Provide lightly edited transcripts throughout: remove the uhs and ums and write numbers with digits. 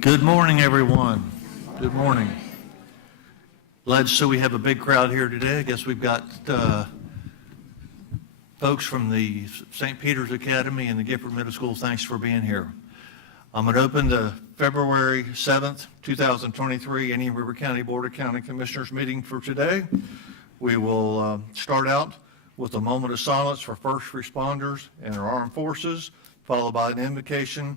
Good morning, everyone. Good morning. Glad to see we have a big crowd here today. I guess we've got folks from the St. Peter's Academy and the Gifford Middle School. Thanks for being here. I'm going to open the February 7th, 2023 Indian River County Board of County Commissioners meeting for today. We will start out with a moment of silence for first responders and our armed forces, followed by an invocation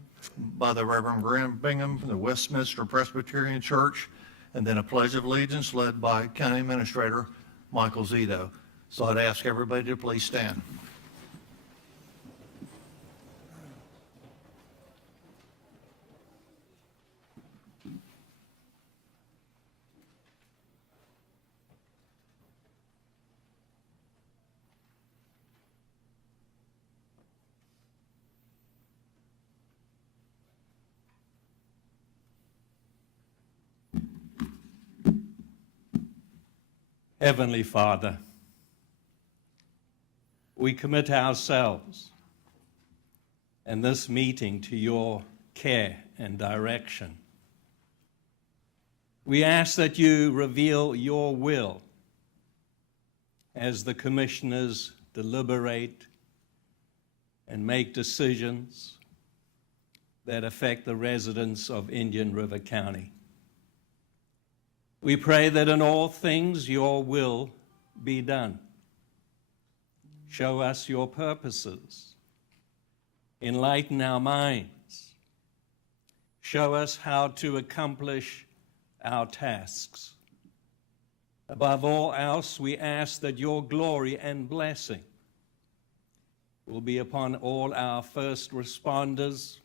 by the Reverend Graham Bingham from the Westminster Presbyterian Church, and then a pledge of allegiance led by County Administrator Michael Zito. So I'd ask everybody to please stand. Heavenly Father, we commit ourselves and this meeting to your care and direction. We ask that you reveal your will as the commissioners deliberate and make decisions that affect the residents of Indian River County. We pray that in all things your will be done. Show us your purposes. Enlighten our minds. Show us how to accomplish our tasks. Above all else, we ask that your glory and blessing will be upon all our first responders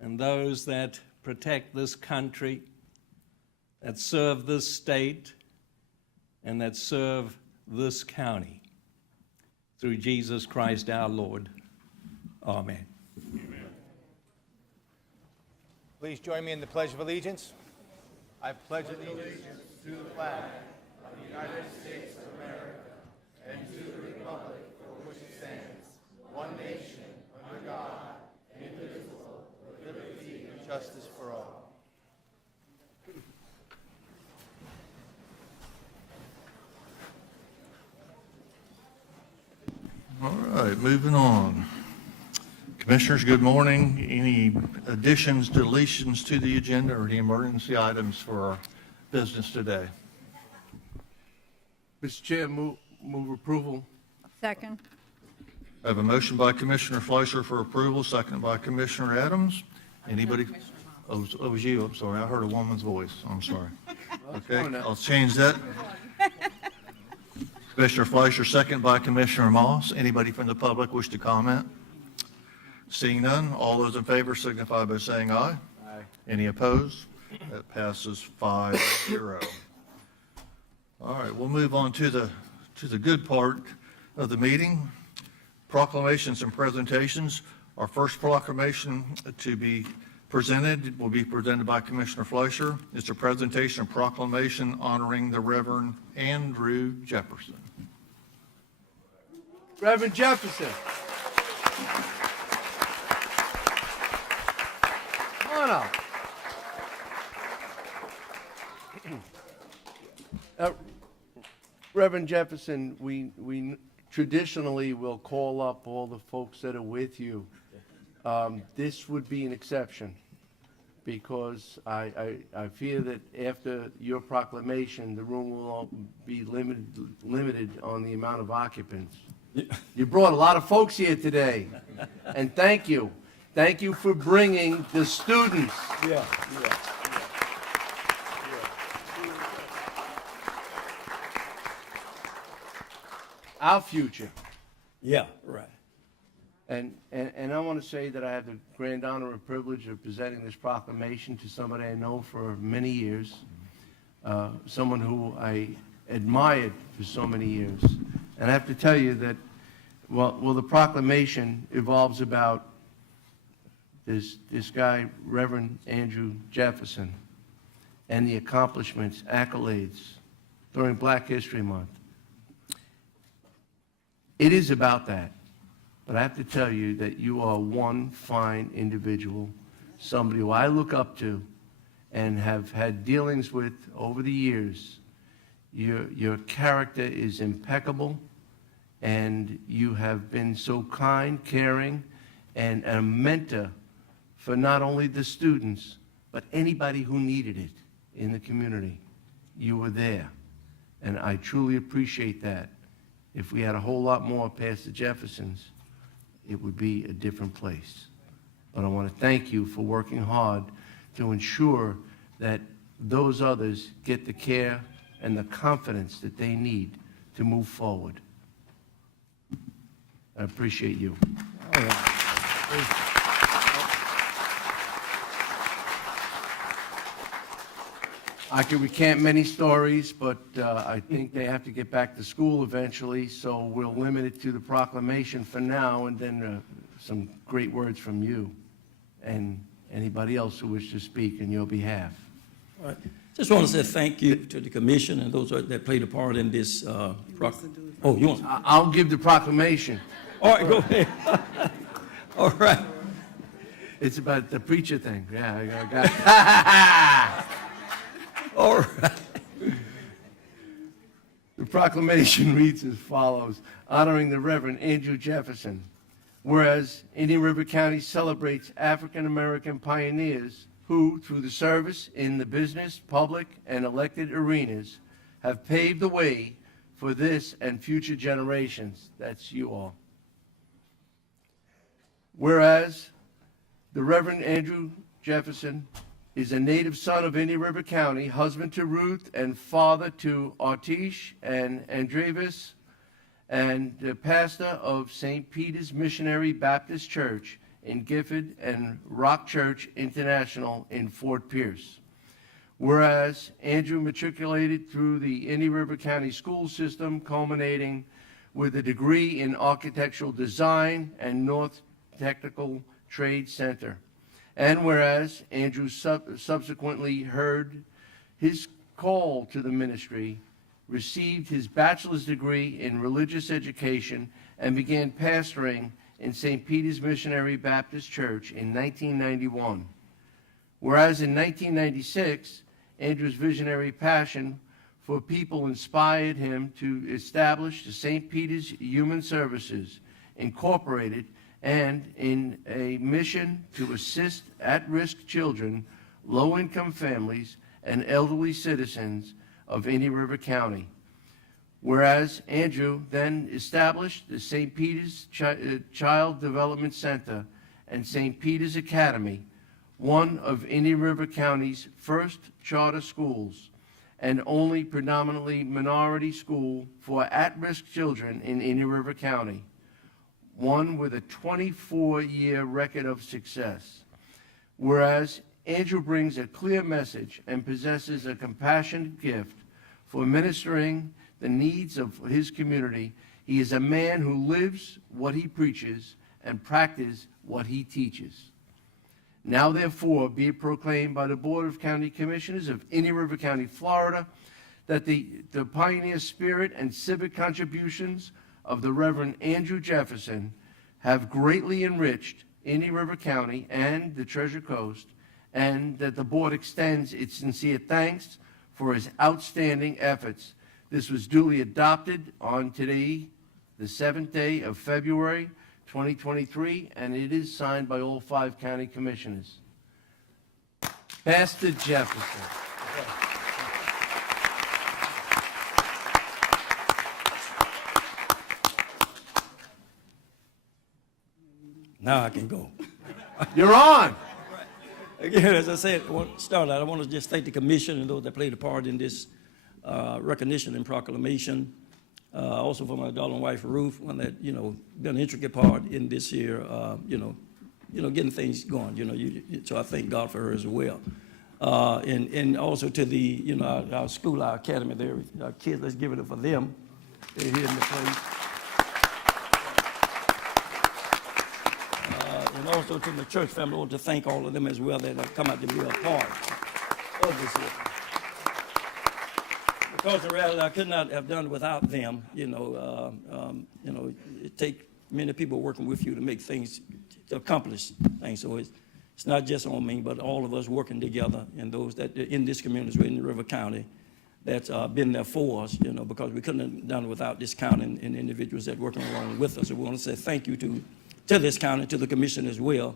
and those that protect this country, that serve this state, and that serve this county. Through Jesus Christ our Lord. Amen. Amen. Please join me in the Pledge of Allegiance. I pledge allegiance to the flag of the United States of America and to the republic for which it stands, one nation, under God, indivisible, with liberty and justice for all. All right, moving on. Commissioners, good morning. Any additions, deletions to the agenda or any emergency items for our business today? Mr. Chair, move approval. Second. I have a motion by Commissioner Fleischer for approval, second by Commissioner Adams. Anybody? Oh, it was you. I'm sorry. I heard a woman's voice. I'm sorry. Okay, I'll change that. Commissioner Fleischer, second by Commissioner Moss. Anybody from the public wish to comment? Seeing none, all those in favor signify by saying aye. Aye. Any opposed? That passes 5-0. All right, we'll move on to the good part of the meeting. Proclamations and presentations. Our first proclamation to be presented will be presented by Commissioner Fleischer. It's a presentation of proclamation honoring the Reverend Andrew Jefferson. Reverend Jefferson. Come on up. Reverend Jefferson, we traditionally will call up all the folks that are with you. This would be an exception because I fear that after your proclamation, the room will all be limited on the amount of occupants. You brought a lot of folks here today, and thank you. Thank you for bringing the students. Yeah. Our future. Yeah, right. And I want to say that I have the grand honor and privilege of presenting this proclamation to somebody I know for many years, someone who I admired for so many years. And I have to tell you that, well, the proclamation evolves about this guy, Reverend Andrew Jefferson, and the accomplishments, accolades during Black History Month. It is about that. But I have to tell you that you are one fine individual, somebody who I look up to and have had dealings with over the years. Your character is impeccable, and you have been so kind, caring, and a mentor for not only the students, but anybody who needed it in the community. You were there, and I truly appreciate that. If we had a whole lot more past the Jeffersons, it would be a different place. But I want to thank you for working hard to ensure that those others get the care and the confidence that they need to move forward. I appreciate you. I could recant many stories, but I think they have to get back to school eventually, so we'll limit it to the proclamation for now, and then some great words from you and anybody else who wishes to speak in your behalf. All right. Just want to say thank you to the commission and those that played a part in this. Oh, you want? I'll give the proclamation. All right, go ahead. All right. It's about the preacher thing. Yeah, I got it. All right. The proclamation reads as follows, honoring the Reverend Andrew Jefferson. Whereas Indian River County celebrates African-American pioneers who, through the service in the business, public, and elected arenas, have paved the way for this and future generations. That's you all. Whereas the Reverend Andrew Jefferson is a native son of Indian River County, husband to Ruth and father to Artish and Andrevis, and the pastor of St. Peter's Missionary Baptist Church in Gifford and Rock Church International in Fort Pierce. Whereas Andrew matriculated through the Indian River County school system, culminating with a degree in architectural design and North Technical Trade Center. And whereas Andrew subsequently heard his call to the ministry, received his bachelor's degree in religious education, and began pastoring in St. Peter's Missionary Baptist Church in 1991. Whereas in 1996, Andrew's visionary passion for people inspired him to establish the St. Peter's Human Services Incorporated, and in a mission to assist at-risk children, low-income families, and elderly citizens of Indian River County. Whereas Andrew then established the St. Peter's Child Development Center and St. Peter's Academy, one of Indian River County's first charter schools and only predominantly minority school for at-risk children in Indian River County, one with a 24-year record of success. Whereas Andrew brings a clear message and possesses a compassionate gift for ministering the needs of his community, he is a man who lives what he preaches and practices what he teaches. Now, therefore, be it proclaimed by the Board of County Commissioners of Indian River County, Florida, that the pioneer spirit and civic contributions of the Reverend Andrew Jefferson have greatly enriched Indian River County and the Treasure Coast, and that the board extends its sincere thanks for his outstanding efforts. This was duly adopted on today, the 7th day of February, 2023, and it is signed by all 5 county commissioners. Pastor Jefferson. Now I can go. You're on. Again, as I said, I want to just thank the commission and those that played a part in this recognition and proclamation. Also for my darling wife, Ruth, one that, been an intricate part in this here, getting things going, so I thank God for her as well. And also to the, our school, our academy there, our kids, let's give it up for them. They're here in the place. And also to the church family, I want to thank all of them as well that have come out to be a part of this here. Because in reality, I could not have done it without them. It takes many people working with you to make things, to accomplish things. So it's not just on me, but all of us working together and those that in this community, in River County, that's been there for us, you know, because we couldn't have done it without this county and individuals that working along with us. So we want to say thank you to this county, to the commission as well,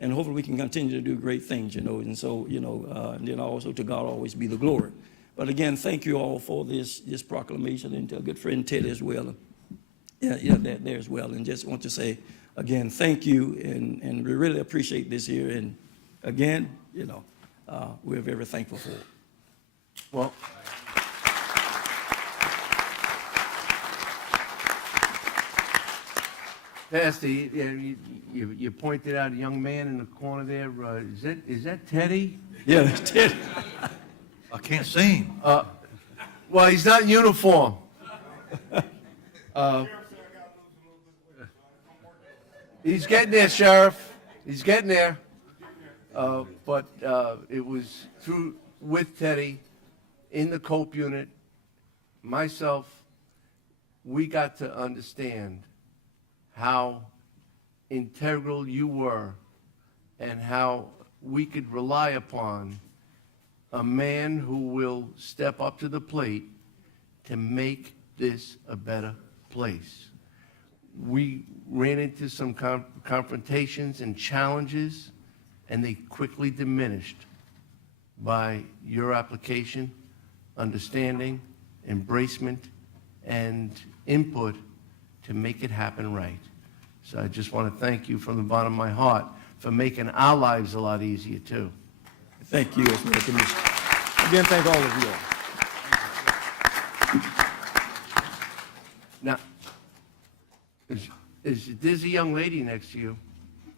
and hopefully we can continue to do great things, you know, and so, you know, and then also to God always be the glory. But again, thank you all for this proclamation, and to a good friend Ted as well. There as well, and just want to say again, thank you, and we really appreciate this here, and again, you know, we're very thankful for it. Well, Pastor, you pointed out a young man in the corner there. Is that Teddy? Yeah, Ted. I can't see him. Well, he's not in uniform. He's getting there, Sheriff. He's getting there. But it was with Teddy in the COPE unit, myself, we got to understand how integral you were and how we could rely upon a man who will step up to the plate to make this a better place. We ran into some confrontations and challenges, and they quickly diminished by your application, understanding, embracement, and input to make it happen right. So I just want to thank you from the bottom of my heart for making our lives a lot easier, too. Thank you, as well, Commissioner. Again, thank all of you all. Now, there's a young lady next to you.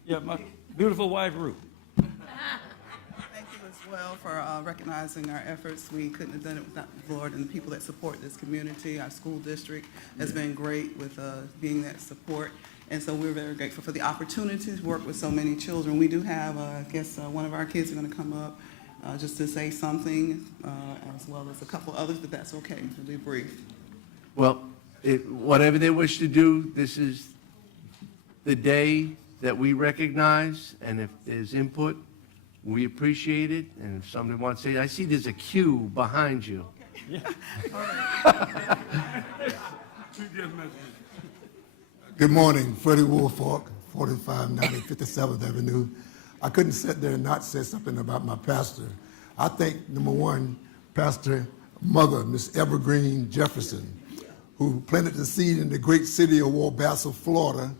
Yeah, my beautiful wife, Ruth. Thank you as well for recognizing our efforts. We couldn't have done it without the Lord and the people that support this community. Our school district has been great with being that support. And so we're very grateful for the opportunity to work with so many children. We do have, I guess, one of our kids are going to come up just to say something, as well as a couple others, but that's okay. We'll be brief. Well, whatever they wish to do, this is the day that we recognize, and if there's input, we appreciate it. And if somebody wants to say, I see there's a queue behind you. Good morning, Freddie Woolfolk, 4590 57th Avenue. I couldn't sit there and not say something about my pastor. I think, number one, Pastor Mother, Miss Evergreen Jefferson, who planted the seed in the great city of Walbassel, Florida,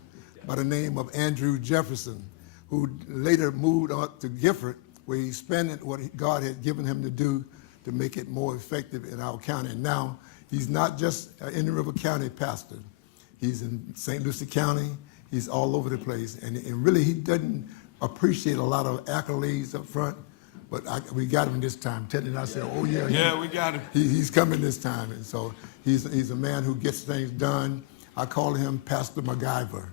by the name of Andrew Jefferson, who later moved up to Gifford, where he spent what God had given him to do to make it more effective in our county. And now, he's not just an Indian River County pastor. He's in St. Lucie County. He's all over the place. And really, he doesn't appreciate a lot of accolades up front, but we got him this time. Teddy and I said, oh, yeah. Yeah, we got him. He's coming this time. And so he's a man who gets things done. I call him Pastor MacGyver.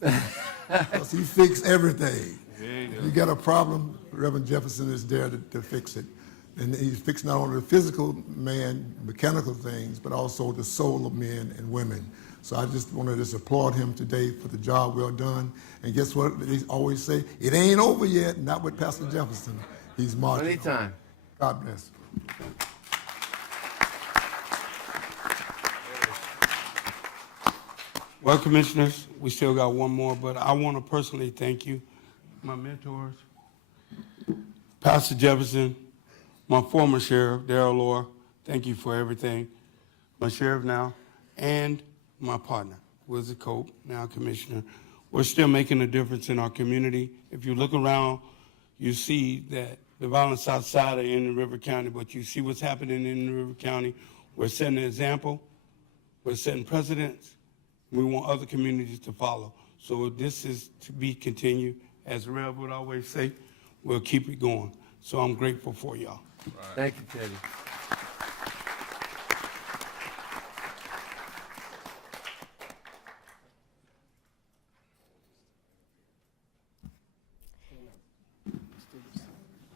Because he fixes everything. If you got a problem, Reverend Jefferson is there to fix it. And he's fixing not only the physical man, mechanical things, but also the soul of men and women. So I just want to just applaud him today for the job well done. And guess what? They always say, it ain't over yet, not with Pastor Jefferson. He's marching. Anytime. God bless. Well, Commissioners, we still got one more, but I want to personally thank you, my mentors, Pastor Jefferson, my former sheriff, Darrell Lohr. Thank you for everything. My sheriff now, and my partner, Willie Cope, now Commissioner. We're still making a difference in our community. If you look around, you see that the violence outside of Indian River County, but you see what's happening in Indian River County. We're setting an example. We're setting precedents. We want other communities to follow. So this is to be continued. As Rev would always say, we'll keep it going. So I'm grateful for y'all. Thank you, Teddy.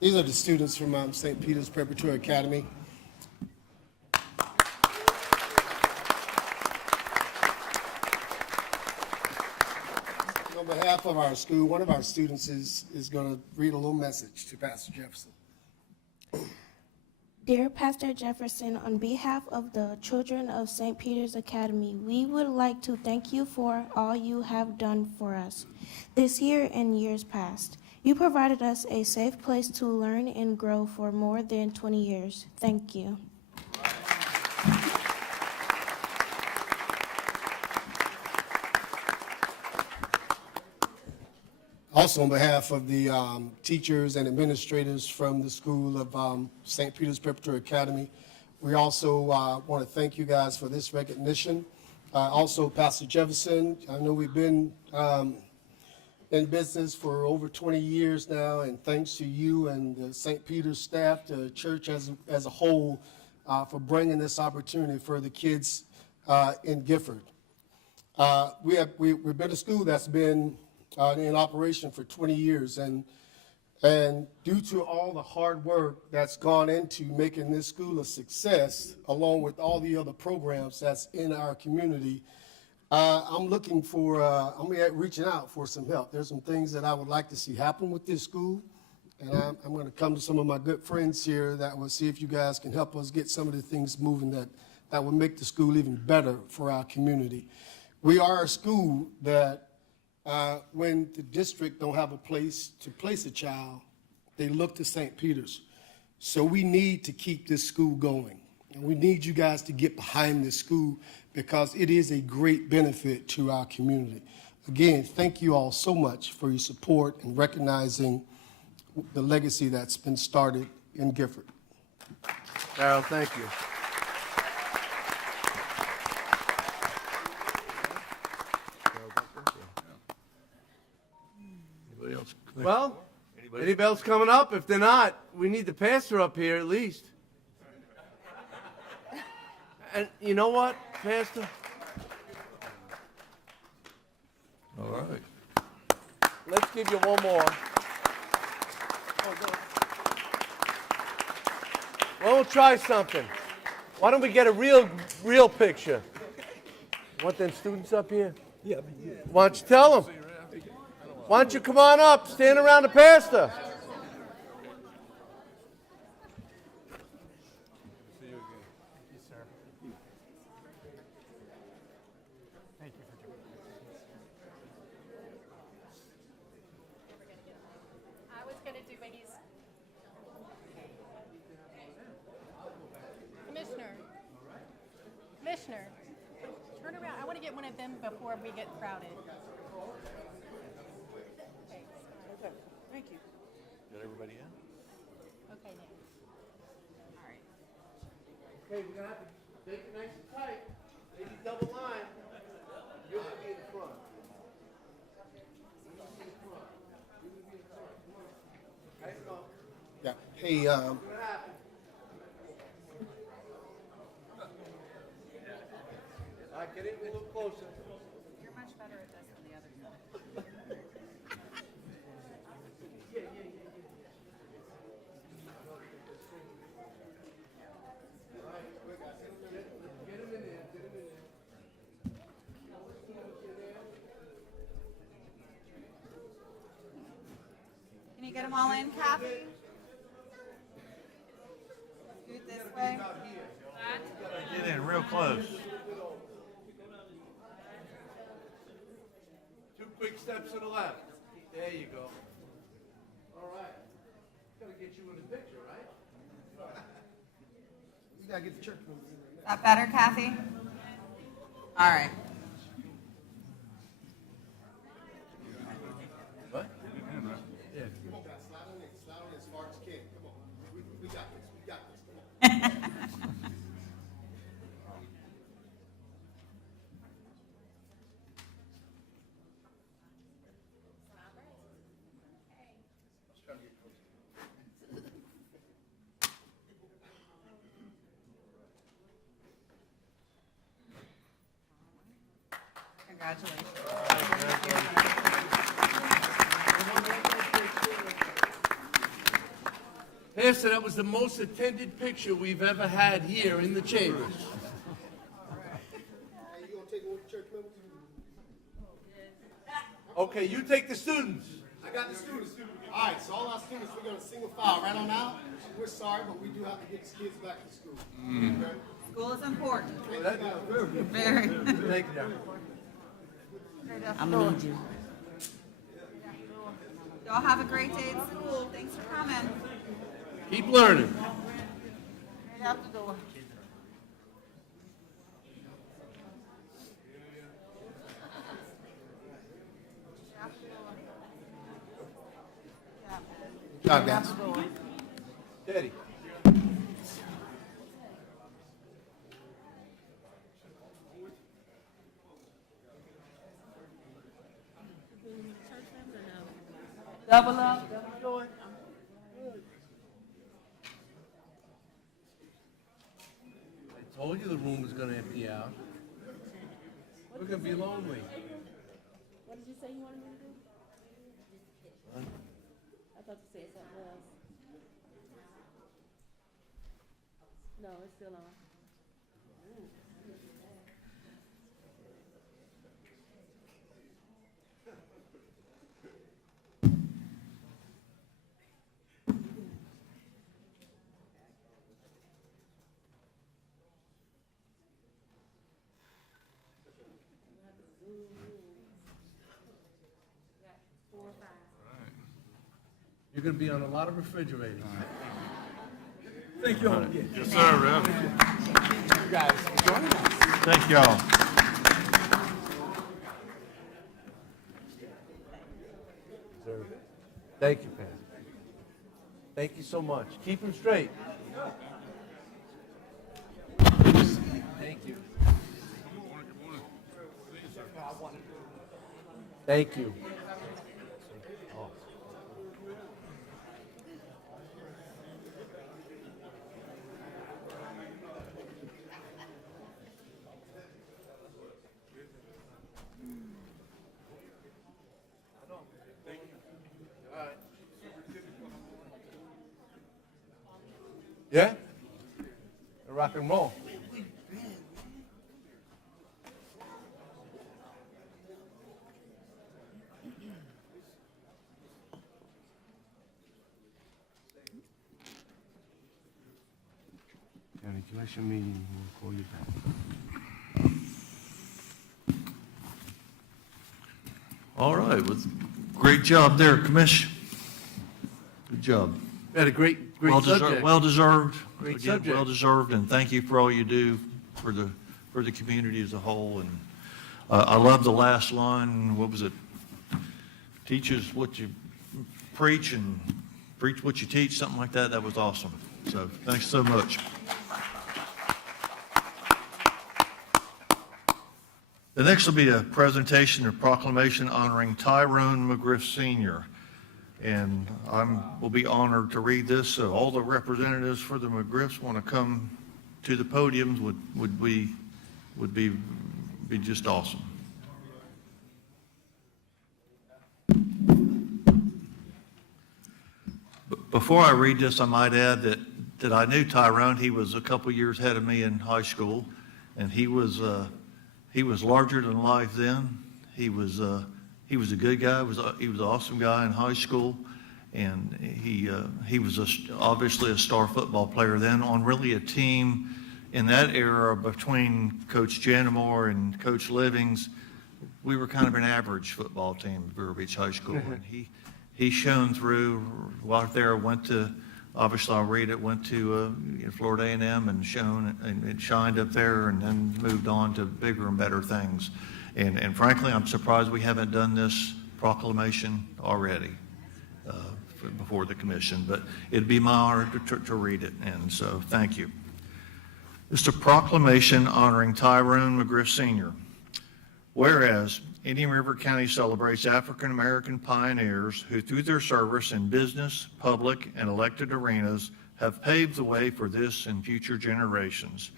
These are the students from St. Peter's Preparatory Academy. On behalf of our our school, one of our students is going to read a little message to Pastor Jefferson. Dear Pastor Jefferson, on behalf of the children of St. Peter's Academy, we would like to thank you for all you have done for us this year and years past. You provided us a safe place to learn and grow for more than 20 years. Thank you. Also, on behalf of the teachers and administrators from the School of St. Peter's Preparatory Academy, we also want to thank you guys for this recognition. Also, Pastor Jefferson, I know we've been in business for over 20 years now, and thanks to you and the St. Peter's staff, the church as a whole, for bringing this opportunity for the kids in Gifford. We've been a school that's been in operation for 20 years, and due to all the hard work that's gone into making this school a success, along with all the other programs that's in our community, I'm reaching out for some help. There's some things that I would like to see happen with this school, and I'm going to come to some of my good friends here that will see if you guys can help us get some of the things moving that will make the school even better for our community. We are a school that when the district don't have a place to place a child, they look to St. Peter's. So we need to keep this school going. And we need you guys to get behind this school because it is a great benefit to our community. Again, thank you all so much for your support and recognizing the legacy that's been started in Gifford. Darrell, thank you. Anybody else? Well, anybody else coming up? If they're not, we need the pastor up here at least. And you know what, Pastor? All right. Let's give you one more. Well, we'll try something. Why don't we get a real picture? Want them students up here? Yeah. Why don't you tell them? Why don't you come on up, stand around the pastor? I was going to do, but he's... Commissioner, turn around. I want to get one of them before we get crowded. Thank you. Got everybody in? Okay, Nick. All right. Okay, we're gonna have to take it nice and tight. Maybe double line. You're gonna be in front. Yeah. Hey, What's gonna happen? All right, get in a little closer. You're much better at this than the other side. Can you get them all in, Kathy? Do it this way. Get in real close. Two quick steps to the left. There you go. All right. Gotta get you in the picture, right? you gotta get the church members in there. Is that better, Kathy? All right. What? Slide on in as far as you can. Come on. We got this. We got this. Come on. Congratulations. Pastor, that was the most attended picture we've ever had here in the chambers. Hey, you gonna take it with the church members? Okay. Okay, you take the students. I got the students. All right, so all our students, we're gonna single file right on out. We're sorry, but we do have to get the kids back to school. Okay? School is important. Very. Very. Thank you. I'm gonna need you. Y'all have a great day at school. Thanks for coming. Keep learning. Right out the door. Good job, guys. Teddy. Double up. I told you the room was gonna empty out. We're gonna be lonely. What did you say you wanted me to do? I thought you said something else. No, it's still on. You're gonna be on a lot of refrigerators. Thank you all again. Yes, sir, Rev. You guys, join us. Thank y'all. Thank you, Pat. Thank you so much. Keep them straight. Thank you. Thank you. Yeah? Rock and roll. County Commission meeting, we'll call you back. All right, with, great job there, Commish. Good job. Had a great subject. Well deserved. Great Again, subject. well deserved, and thank you for all you do for the community as a whole. And I love the last line. What was it? Teach us what you preach and preach what you teach. Something like that. That was awesome. So thanks so much. The next will be a presentation of proclamation honoring Tyrone McGriff Sr. And will be honored to read this. So all the representatives for the McGriffs want to come to the podiums would be just awesome. Before I read this, I might add that I knew Tyrone. He was a couple years ahead of me in high school, and he was larger than life then. He was a good guy. He was an awesome guy in high school, and he was obviously a star football player then on really a team in that era between Coach Janamore and Coach Livings. We were kind of an average football team at Vero Beach High School, and he shone through. Right there, obviously I'll read it. Went to Florida A&M and shone and shined up there, and then moved on to bigger and better things. And frankly, I'm surprised we haven't done this proclamation already before the commission, but it'd be my honor to read it, and so thank you. It's a proclamation honoring Tyrone McGriff Sr. Whereas Indian River County celebrates African American pioneers who through their service in business, public, and elected arenas have paved the way for this and future generations.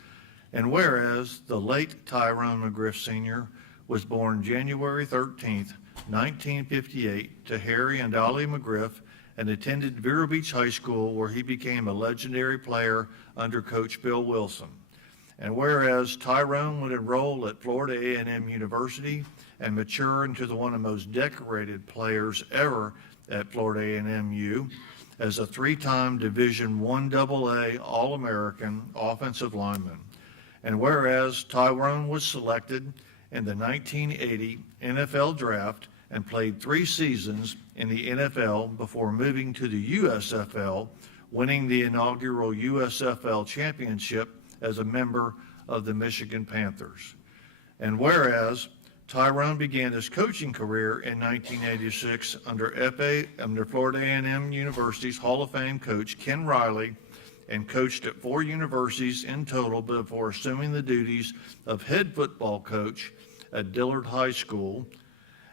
And whereas the late Tyrone McGriff Sr. was born January 13th, 1958 to Harry and Dolly McGriff and attended Vero Beach High School, where he became a legendary player under Coach Bill Wilson. And whereas Tyrone would enroll at Florida A&M University and mature into one of the most decorated players ever at Florida A&M U as a three-time Division I AA All-American offensive lineman. And whereas Tyrone was selected in the 1980 NFL Draft and played 3 seasons in the NFL before moving to the USFL, winning the inaugural USFL championship as a member of the Michigan Panthers. And whereas Tyrone began his coaching career in 1986 under Florida A&M University's Hall of Fame coach Ken Riley, and coached at 4 universities in total before assuming the duties of head football coach at Dillard High School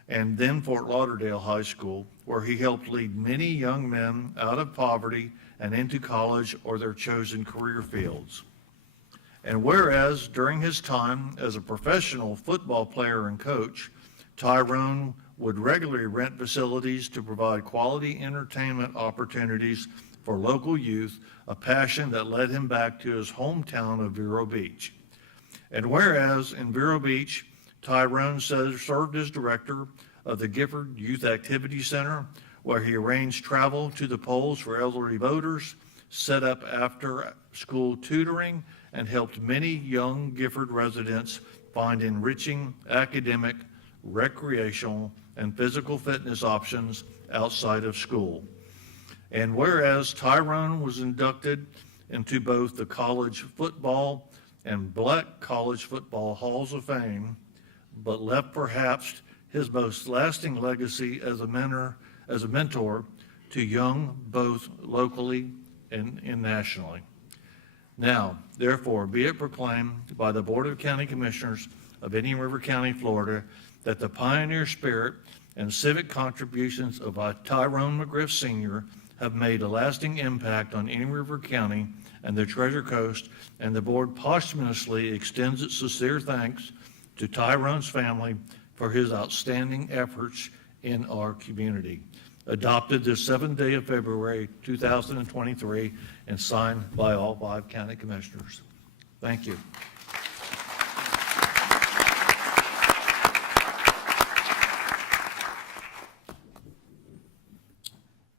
and then Fort Lauderdale High School, where he helped lead many young men out of poverty and into college or their chosen career fields. And whereas during his time as a professional football player and coach, Tyrone would regularly rent facilities to provide quality entertainment opportunities for local youth, a passion that led him back to his hometown of Vero Beach. And whereas in Vero Beach, Tyrone served as director of the Gifford Youth Activity Center, where he arranged travel to the polls for elderly voters, set up after-school tutoring, and helped many young Gifford residents find enriching academic, recreational, and physical fitness options outside of school. And whereas Tyrone was inducted into both the College Football and Black College Football Halls of Fame, but left perhaps his most lasting legacy as a mentor to young, both locally and nationally. Now, therefore, be it proclaimed by the Board of County Commissioners of Indian River County, Florida, that the pioneer spirit and civic contributions of Tyrone McGriff Sr. have made a lasting impact on Indian River County and the Treasure Coast, and the board posthumously extends its sincere thanks to Tyrone's family for his outstanding efforts in our community. Adopted this 7th day of February 2023 and signed by all 5 county commissioners. Thank you.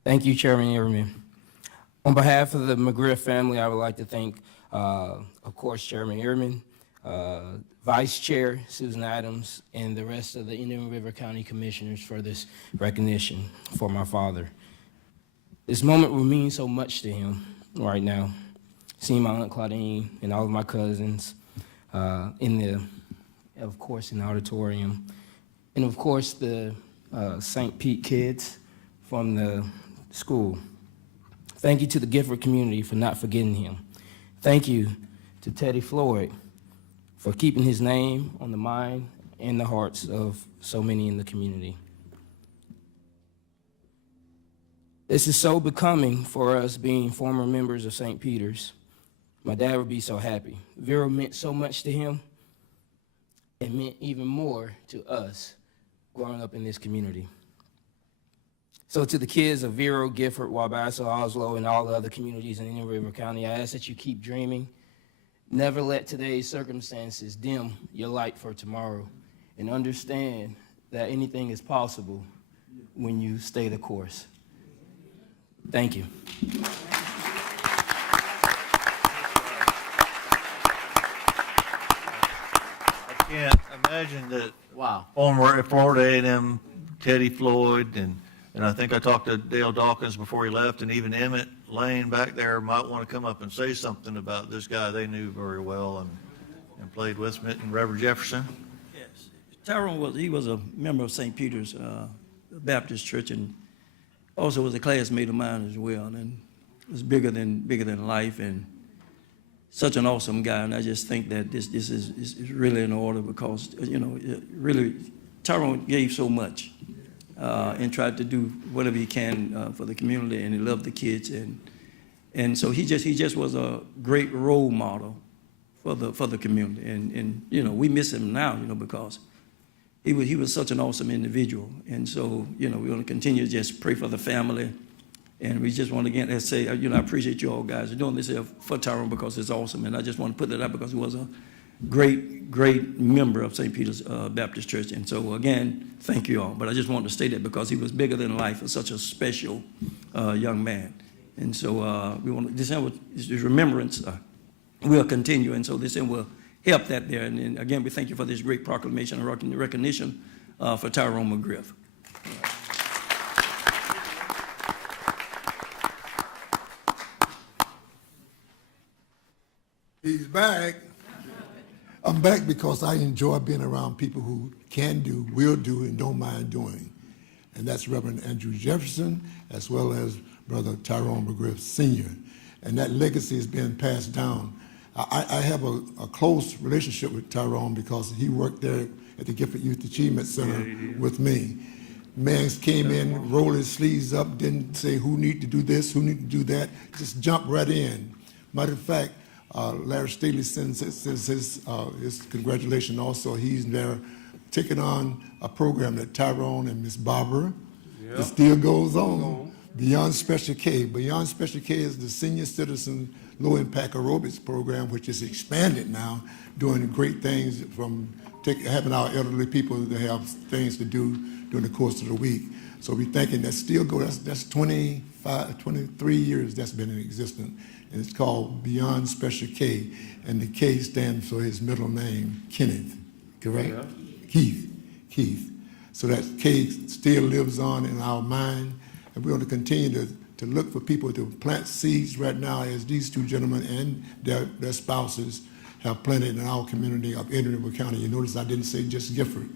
Thank you, Chairman Ehrman. On behalf of the McGriff family, I would like to thank, of course, Chairman Ehrman, Vice Chair Susan Adams, and the rest of the Indian River County Commissioners for this recognition for my father. This moment will mean so much to him right now. Seeing my Aunt Claudine and all of my cousins in the auditorium, and of course the St. Pete kids from the school. Thank you to the Gifford community for not forgetting him. Thank you to Teddy Floyd for keeping his name on the mind and the hearts of so many in the community. This is so becoming for us being former members of St. Peter's. My dad would be so happy. Vero meant so much to him. It meant even more to us growing up in this community. So to the kids of Vero, Gifford, Wabasca, Oslo, and all the other communities in Indian River County, I ask that you keep dreaming. Never let today's circumstances dim your light for tomorrow, and understand that anything is possible when you stay the course. Thank you. I can't imagine that former Florida A&M Teddy Floyd and I think I talked to Dale Dawkins before he left, and even Emmett Lane back there might want to come up and say something about this guy they knew very well and played with, and Reverend Jefferson. Yes, Tyrone was a member of St. Peter's Baptist Church, and also was a classmate of mine as well, and was bigger than life, and such an awesome guy. And I just think that this is really in order, because really Tyrone gave so much. And tried to do whatever he can for the community, and he loved the kids, and so he just was a great role model for the community, and we miss him now, because he was such an awesome individual, and so we want to continue to just pray for the family, And we just want to again say, you know, I appreciate you all guys doing this here for Tyrone because it's awesome. And I just want to put that up because he was a great member of St. Peter's Baptist Church. And so again, thank you all. But I just wanted to state that because he was bigger than life and such a special young man. And so we want to, this remembrance will continue. And so this will help that there. And again, we thank you for this great proclamation and recognition for Tyrone McGriff. He's back. I'm back because I enjoy being around people who can do, will do, and don't mind doing. And that's Reverend Andrew Jefferson, as well as Brother Tyrone McGriff Sr. And that legacy is being passed down. I have a close relationship with Tyrone because he worked there at the Gifted Youth Achievement Center with me. Man came in, rolled his sleeves up, didn't say who need to do this, who need to do that, just jumped right in. Matter of fact, Larry Staley sends his congratulations also. He's there taking on a program that Tyrone and Miss Barbara, it still goes on. Beyond Special K. Beyond Special K is the senior citizen low impact aerobics program, which is expanded now, doing great things from having our elderly people to have things to do during the course of the week. So we're thinking that still goes, that's 23 years that's been in existence. And it's called Beyond Special K. And the K stands for his middle name, Kenneth, correct? Yeah. Keith. So that K still lives on in our mind. And we're going to continue to look for people to plant seeds right now as these two gentlemen and their spouses have planted in our community of Indian River County. You notice I didn't say just Gifford,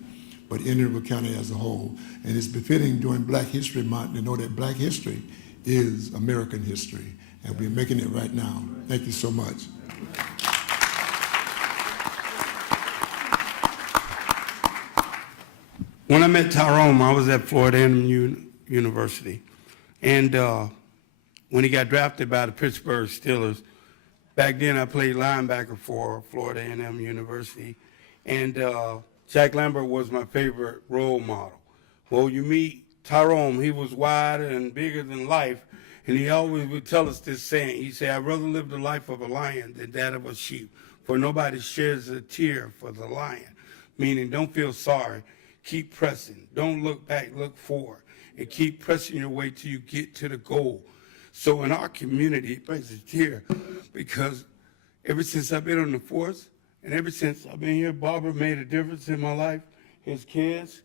but Indian River County as a whole. And it's befitting during Black History Month to know that Black history is American history. And we're making it right now. Thank you so much. When I met Tyrone, I was at Florida A&M University. And when he got drafted by the Pittsburgh Steelers, back then I played linebacker for Florida A&M University. And Jack Lambert was my favorite role model. Well, you meet Tyrone, he was wider and bigger than life. And he always would tell us this saying. He said, I'd rather live the life of a lion than that of a sheep, for nobody sheds a tear for the lion. Meaning, don't feel sorry. Keep pressing. Don't look back, look forward. And keep pressing your way till you get to the goal. So in our community, it brings a tear because ever since I've been on the force, and ever since I've been here, Barbara made a difference in my life, his kids,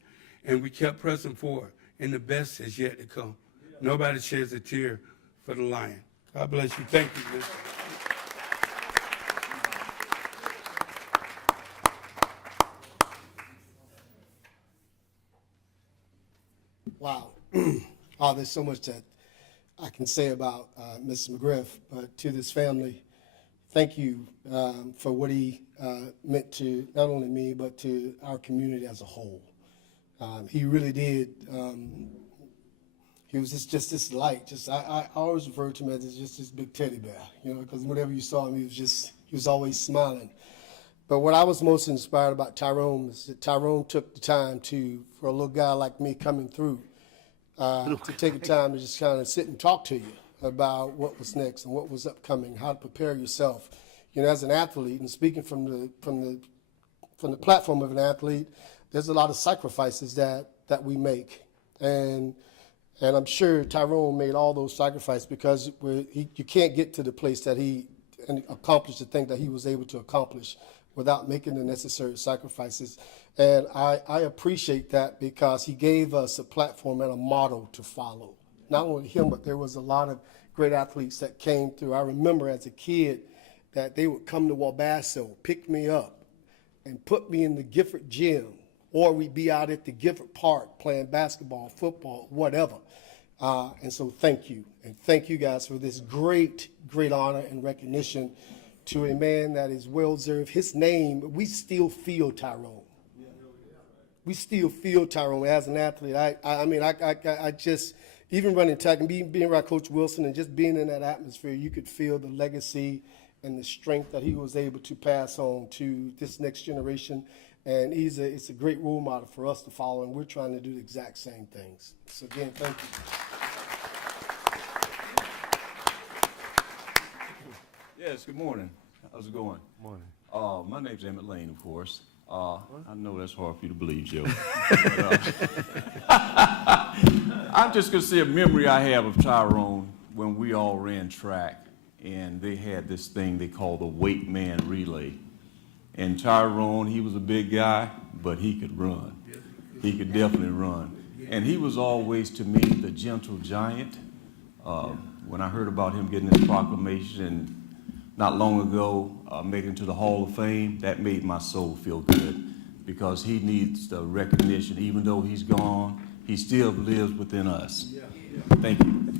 and we kept pressing forward. And the best is yet to come. Nobody sheds a tear for the lion. God bless you. Thank you. Wow. There's so much that I can say about Mr. McGriff, but to this family, thank you for what he meant to not only me, but to our community as a whole. He really did. He was just this light. I always refer to him as just this big teddy bear, you know, because whenever you saw him, he was always smiling. But what I was most inspired about Tyrone is that Tyrone took the time for a little guy like me coming through, to take the time to just kind of sit and talk to you about what was next and what was upcoming, how to prepare yourself. You know, as an athlete, and speaking from the platform of an athlete, there's a lot of sacrifices that we make, and I'm sure Tyrone made all those sacrifices because you can't get to the place that he accomplished the thing that he was able to accomplish without making the necessary sacrifices. And I appreciate that because he gave us a platform and a model to follow. Not only him, but there was a lot of great athletes that came through. I remember as a kid that they would come to Wabasso, pick me up, and put me in the Gifford gym, or we'd be out at the Gifford Park playing basketball, football, whatever. And so thank you. And thank you guys for this great, great honor and recognition to a man that is well-deserved. His name, we still feel Tyrone. We still feel Tyrone as an athlete. I just, even running track and being around Coach Wilson and just being in that atmosphere, you could feel the legacy and the strength that he was able to pass on to this next generation. And it's a great role model for us to follow, and we're trying to do the exact same things. So again, thank you. Yes, good morning. How's it going? Morning. My name's Emmett Lane, of course. I know that's hard for you to believe, Joe. But, I'm just gonna say a memory I have of Tyrone when we all ran track, and they had this thing they called the weight man relay. And Tyrone, he was a big guy, but he could run. He could definitely run. And he was always, to me, the gentle giant. When I heard about him getting his proclamation not long ago, making it to the Hall of Fame, that made my soul feel good, because he needs the recognition. Even though he's gone, he still lives within us. Thank you.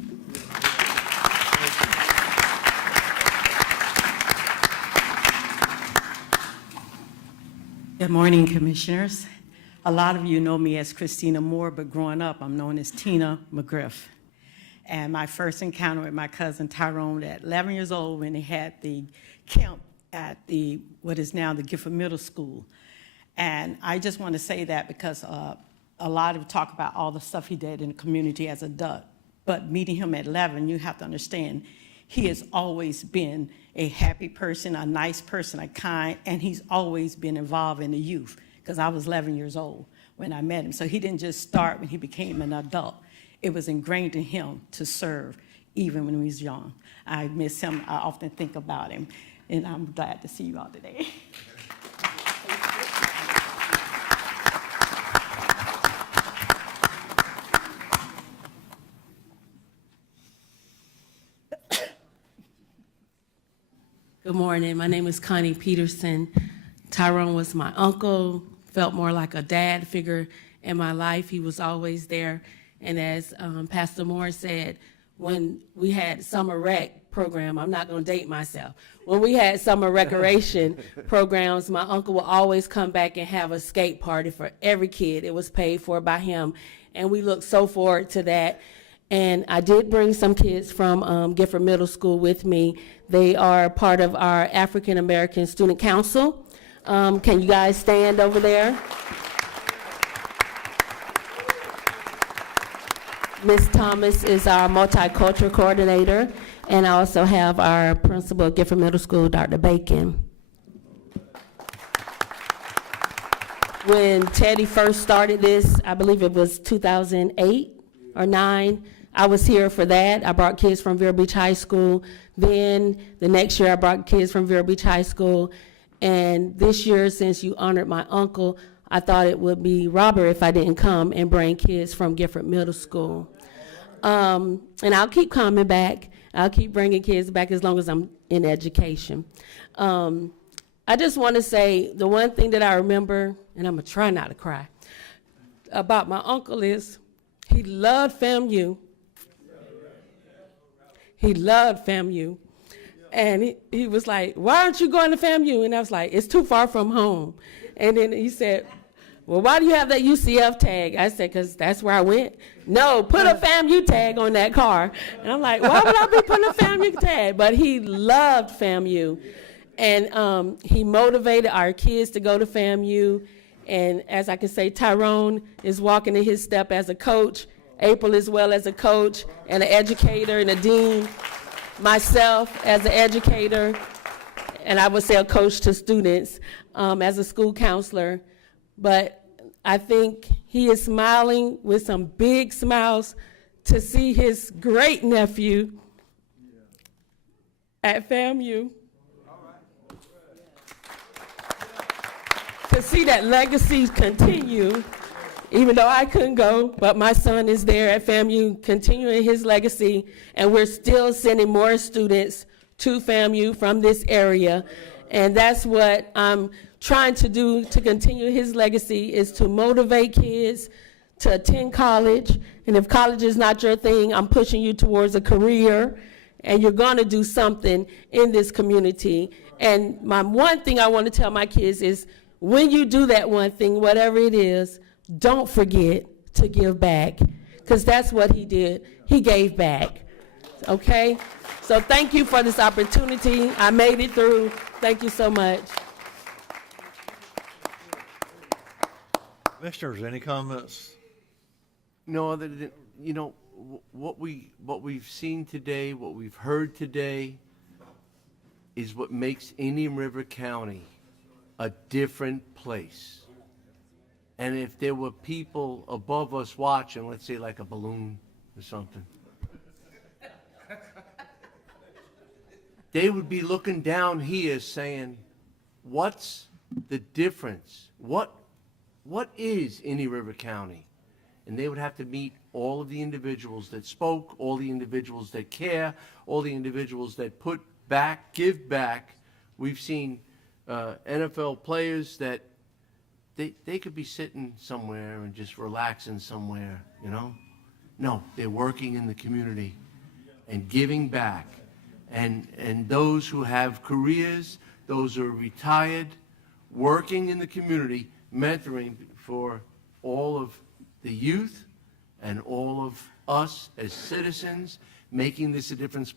Good morning, Commissioners. A lot of you know me as Christina Moore, but growing up, I'm known as Tina McGriff. And my first encounter with my cousin Tyrone at 11 years old, when they had the camp at what is now the Gifford Middle School. And I just want to say that because a lot of talk about all the stuff he did in the community as a adult, but meeting him at 11, you have to understand, he has always been a happy person, a nice person, a kind, and he's always been involved in the youth, because I was 11 years old when I met him. So he didn't just start when he became an adult. It was ingrained in him to serve even when he was young. I miss him. I often think about him, and I'm glad to see you all today. Good morning. My name is Connie Peterson. Tyrone was my uncle, felt more like a dad figure in my life. He was always there. And as Pastor Moore said, when we had summer rec program, I'm not going to date myself. When we had summer recreation programs, my uncle would always come back and have a skate party for every kid. It was paid for by him. And we looked so forward to that. And I did bring some kids from Gifford Middle School with me. They are part of our African American Student Council. Can you guys stand over there? Ms. Thomas is our multicultural coordinator, and I also have our principal of Gifford Middle School, Dr. Bacon. When Teddy first started this, I believe it was 2008 or 9, I was here for that. I brought kids from Vero Beach High School. Then the next year I brought kids from Vero Beach High School. And this year, since you honored my uncle, I thought it would be robbery if I didn't come and bring kids from Gifford Middle School. And I'll keep coming back. I'll keep bringing kids back as long as I'm in education. I just want to say the one thing that I remember, and I'm going to try not to cry, about my uncle is he loved FAMU. He loved FAMU. And he was like, why aren't you going to FAMU? And I was like, it's too far from home. And then he said, well, why do you have that UCF tag? I said, because that's where I went. No, put a FAMU tag on that car. And I'm like, why would I be putting a FAMU tag? But he loved FAMU. And he motivated our kids to go to FAMU. And as I can say, Tyrone is walking in his step as a coach, April as well as a coach and an educator and a dean, myself as an educator, and I would say a coach to students as a school counselor. But I think he is smiling with some big smiles to see his great nephew at FAMU. To see that legacy continue, even though I couldn't go, but my son is there at FAMU continuing his legacy, and we're still sending more students to FAMU from this area. And that's what I'm trying to do to continue his legacy, is to motivate kids to attend college. And if college is not your thing, I'm pushing you towards a career, and you're gonna do something in this community. And my one thing I want to tell my kids is, when you do that one thing, whatever it is, don't forget to give back, because that's what he did. He gave back, okay? So thank you for this opportunity. I made it through. Thank you so much. Commissioners, any comments? No, other than, what we've seen today, what we've heard today, is what makes Indian River County a different place. And if there were people above us watching, let's say like a balloon or something, they would be looking down here saying, what's the difference? What is Indian River County? And they would have to meet all of the individuals that spoke, all the individuals that care, all the individuals that put back, give back. We've seen NFL players that they could be sitting somewhere and just relaxing somewhere, you know? No, they're working in the community and giving back. And those who have careers, those who are retired, working in the community, mentoring for all of the youth and all of us as citizens, making this a different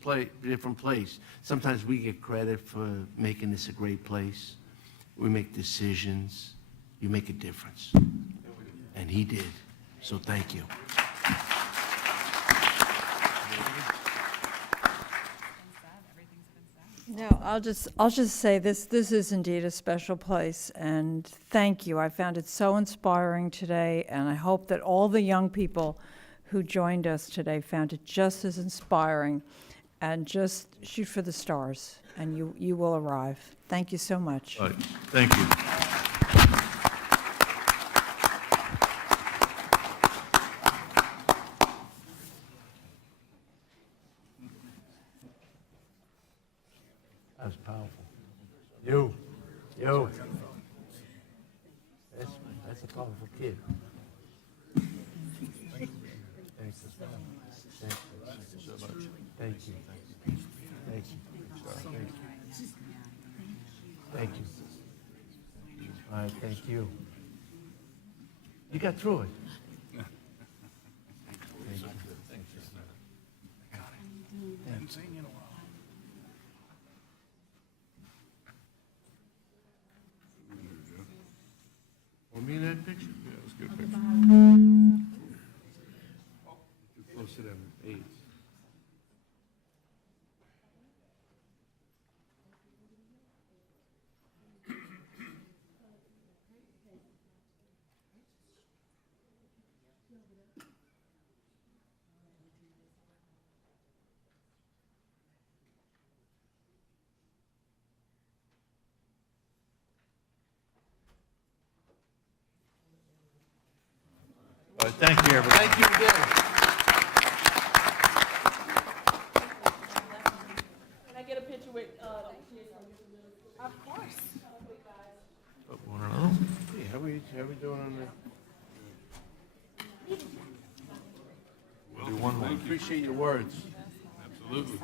place. Sometimes we get credit for making this a great place. We make decisions. You make a difference. And he did. So thank you. No, I'll just say this is indeed a special place, and thank you. I found it so inspiring today, and I hope that all the young people who joined us today found it just as inspiring, and just shoot for the stars, and you will arrive. Thank you so much. All right. Thank you. That was powerful. You. That's a powerful kid. Thank you. Thank you so much. Thank you. Thank you. Thank you. All right, thank you. You got through it. Thank you. Haven't seen you in a while. Want me in that picture? Yeah, that's a good picture. Too close to them AIDS. All right, thank you, everyone. Thank you again. Can I get a picture with, Of course. Hey, how we doing on that? We'll do one more. Appreciate your words. Absolutely.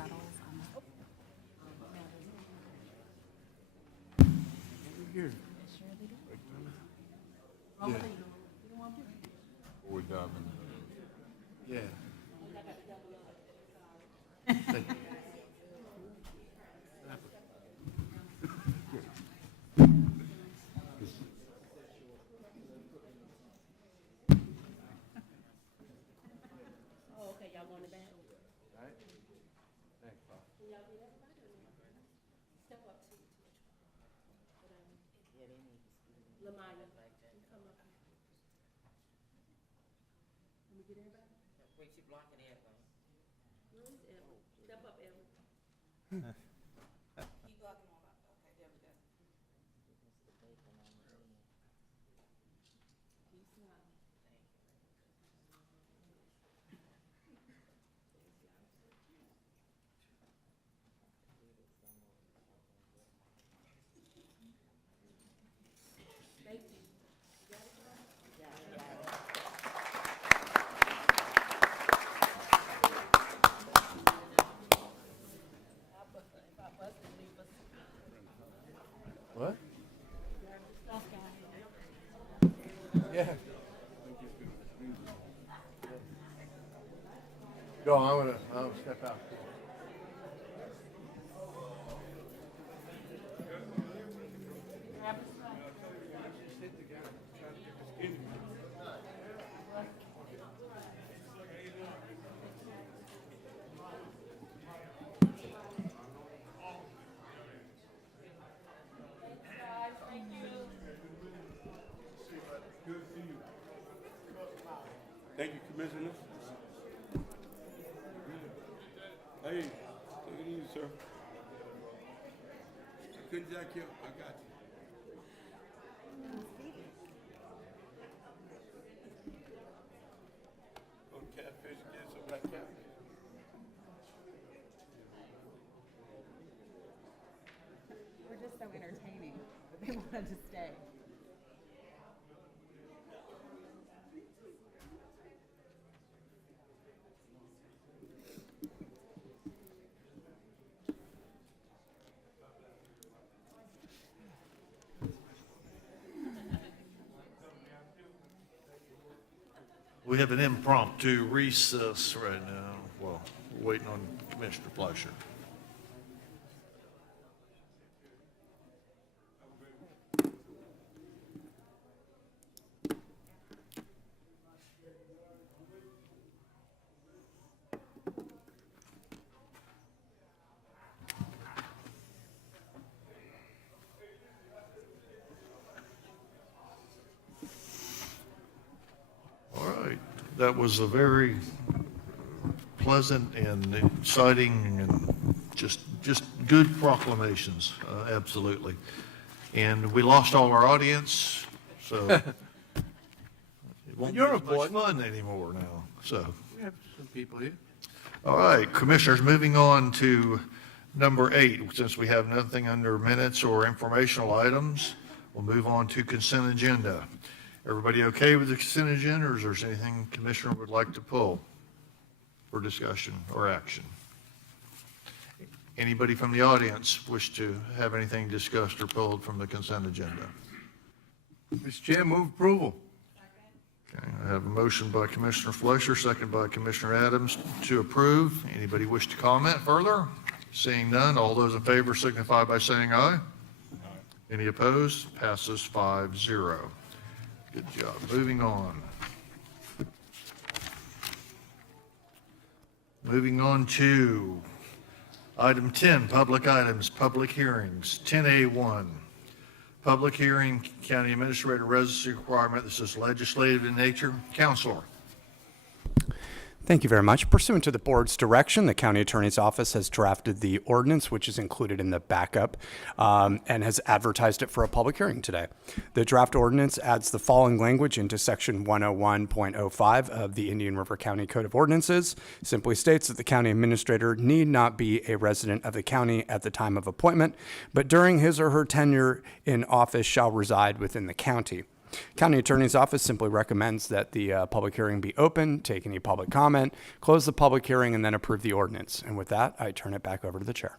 Here. Yeah. Before we dive into Yeah. Thank you. oh, okay, y'all going to bed? Thanks, Bob. Step up to Lamaya, you come up here. Let me get everybody. Wait, she blocking everything. Where is Evan? Step up, Evan. Keep blocking all that. Okay, there we go. Keep smiling. Thank you. What? Yeah. Go, I'm gonna step out. couldn't jack you up. I got you. Go catfish, get some black catfish. We're just so entertaining that they wanted to stay. We have an impromptu recess right now. Well, we're waiting on Commissioner Fleischer. All right, that was a very pleasant and exciting and just good proclamations, absolutely. And we lost all our audience, so it won't be as much fun anymore now, so. We have some people here. All right, Commissioners, moving on to number 8. Since we have nothing under minutes or informational items, we'll move on to consent agenda. Everybody okay with the consent agenda, or is there anything Commissioner would like to pull for discussion or action? Anybody from the audience wish to have anything discussed or pulled from the consent agenda? Mr. Chair, move approval. Okay, I have a motion by Commissioner Fleischer, second by Commissioner Adams to approve. Anybody wish to comment further? Seeing none, all those in favor signify by saying aye. Any opposed? Passes 5-0. Good job. Moving on. Moving on to item 10, public items, public hearings. 10A1, public hearing, county administrator residency requirement. This is legislative in nature. Counselor. Thank you very much. Pursuant to the board's direction, the county attorney's office has drafted the ordinance, which is included in the backup, and has advertised it for a public hearing today. The draft ordinance adds the following language into section 101.05 of the Indian River County Code of Ordinances. Simply states that the county administrator need not be a resident of the county at the time of appointment, but during his or her tenure in office shall reside within the county. County Attorney's Office simply recommends that the public hearing be open, take any public comment, close the public hearing, and then approve the ordinance. And with that, I turn it back over to the chair.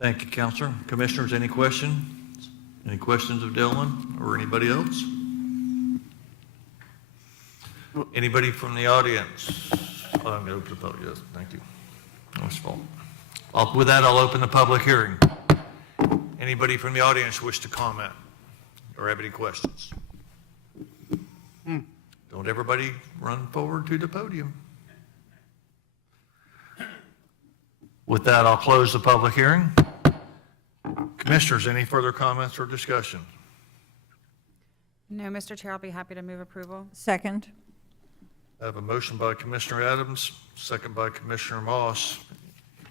Thank you, Counselor. Commissioners, any questions? Any questions of Dylan or anybody else? Anybody from the audience? Oh, I'm going to open the public. Yes, thank you. No, it's fault. With that, I'll open the public hearing. Anybody from the audience wish to comment or have any questions? Don't everybody run forward to the podium. With that, I'll close the public hearing. Commissioners, any further comments or discussion? No, Mr. Chair, I'll be happy to move approval. Second. I have a motion by Commissioner Adams, second by Commissioner Moss.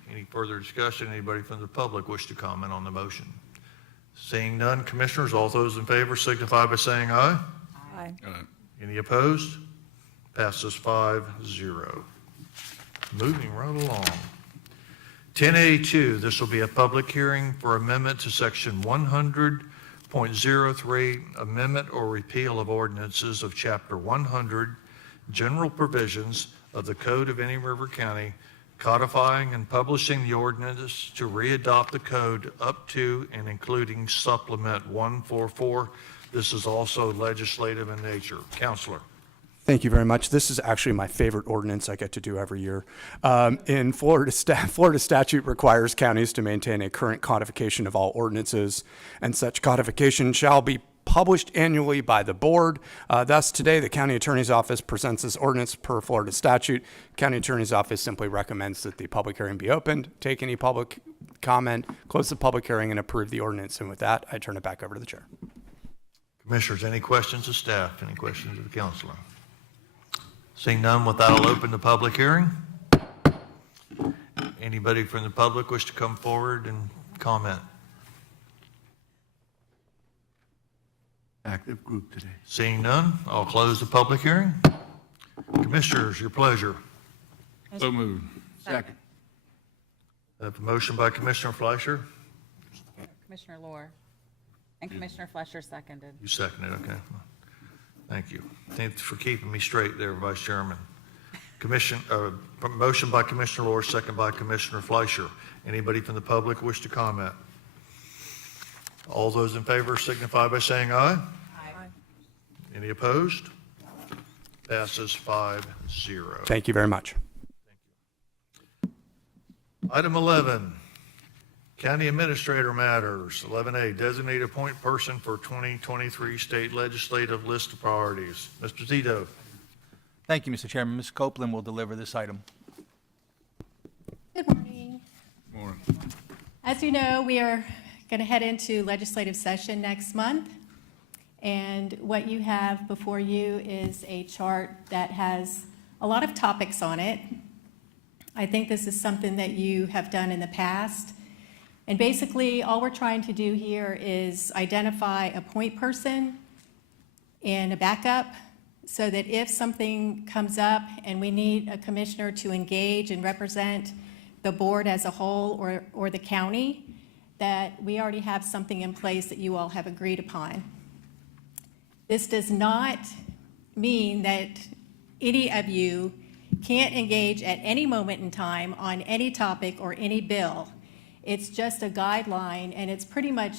Any further discussion? Anybody from the public wish to comment on the motion? Seeing none, Commissioners, all those in favor signify by saying aye. Aye. Any opposed? Passes 5-0. Moving right along. 10A2, this will be a public hearing for amendment to section 100.03, amendment or repeal of ordinances of chapter 100, general provisions of the Code of Indian River County, codifying and publishing the ordinance to readopt the code up to and including supplement 144. This is also legislative in nature. Counselor. Thank you very much. This is actually my favorite ordinance I get to do every year. In Florida statute requires counties to maintain a current codification of all ordinances, and such codification shall be published annually by the board. Thus, today, the county attorney's office presents this ordinance per Florida statute. County attorney's office simply recommends that the public hearing be opened, take any public comment, close the public hearing, and approve the ordinance. And with that, I turn it back over to the chair. Commissioners, any questions of staff? Any questions of the counselor? Seeing none, with that, I'll open the public hearing. Anybody from the public wish to come forward and comment? active group today. Seeing none, I'll close the public hearing. Commissioners, your pleasure. So moved. Second. I have a motion by Commissioner Fleischer. Commissioner Lohr and Commissioner Fleischer seconded. You seconded, okay. Thank you. Thanks for keeping me straight there, Vice Chairman. Motion by Commissioner Lohr, second by Commissioner Fleischer. Anybody from the public wish to comment? All those in favor signify by saying aye. Aye. Any opposed? Passes 5-0. Thank you very much. Item 11, County Administrator Matters. 11A, Designated Point Person for 2023 State Legislative List of Priorities. Mr. Zito. Thank you, Mr. Chairman. Ms. Copeland will deliver this item. Good morning. Morning. As you know, we are going to head into legislative session next month. And what you have before you is a chart that has a lot of topics on it. I think this is something that you have done in the past. And basically, all we're trying to do here is identify a point person and a backup so that if something comes up and we need a commissioner to engage and represent the board as a whole or the county, that we already have something in place that you all have agreed upon. This does not mean that any of you can't engage at any moment in time on any topic or any bill. It's just a guideline, and it's pretty much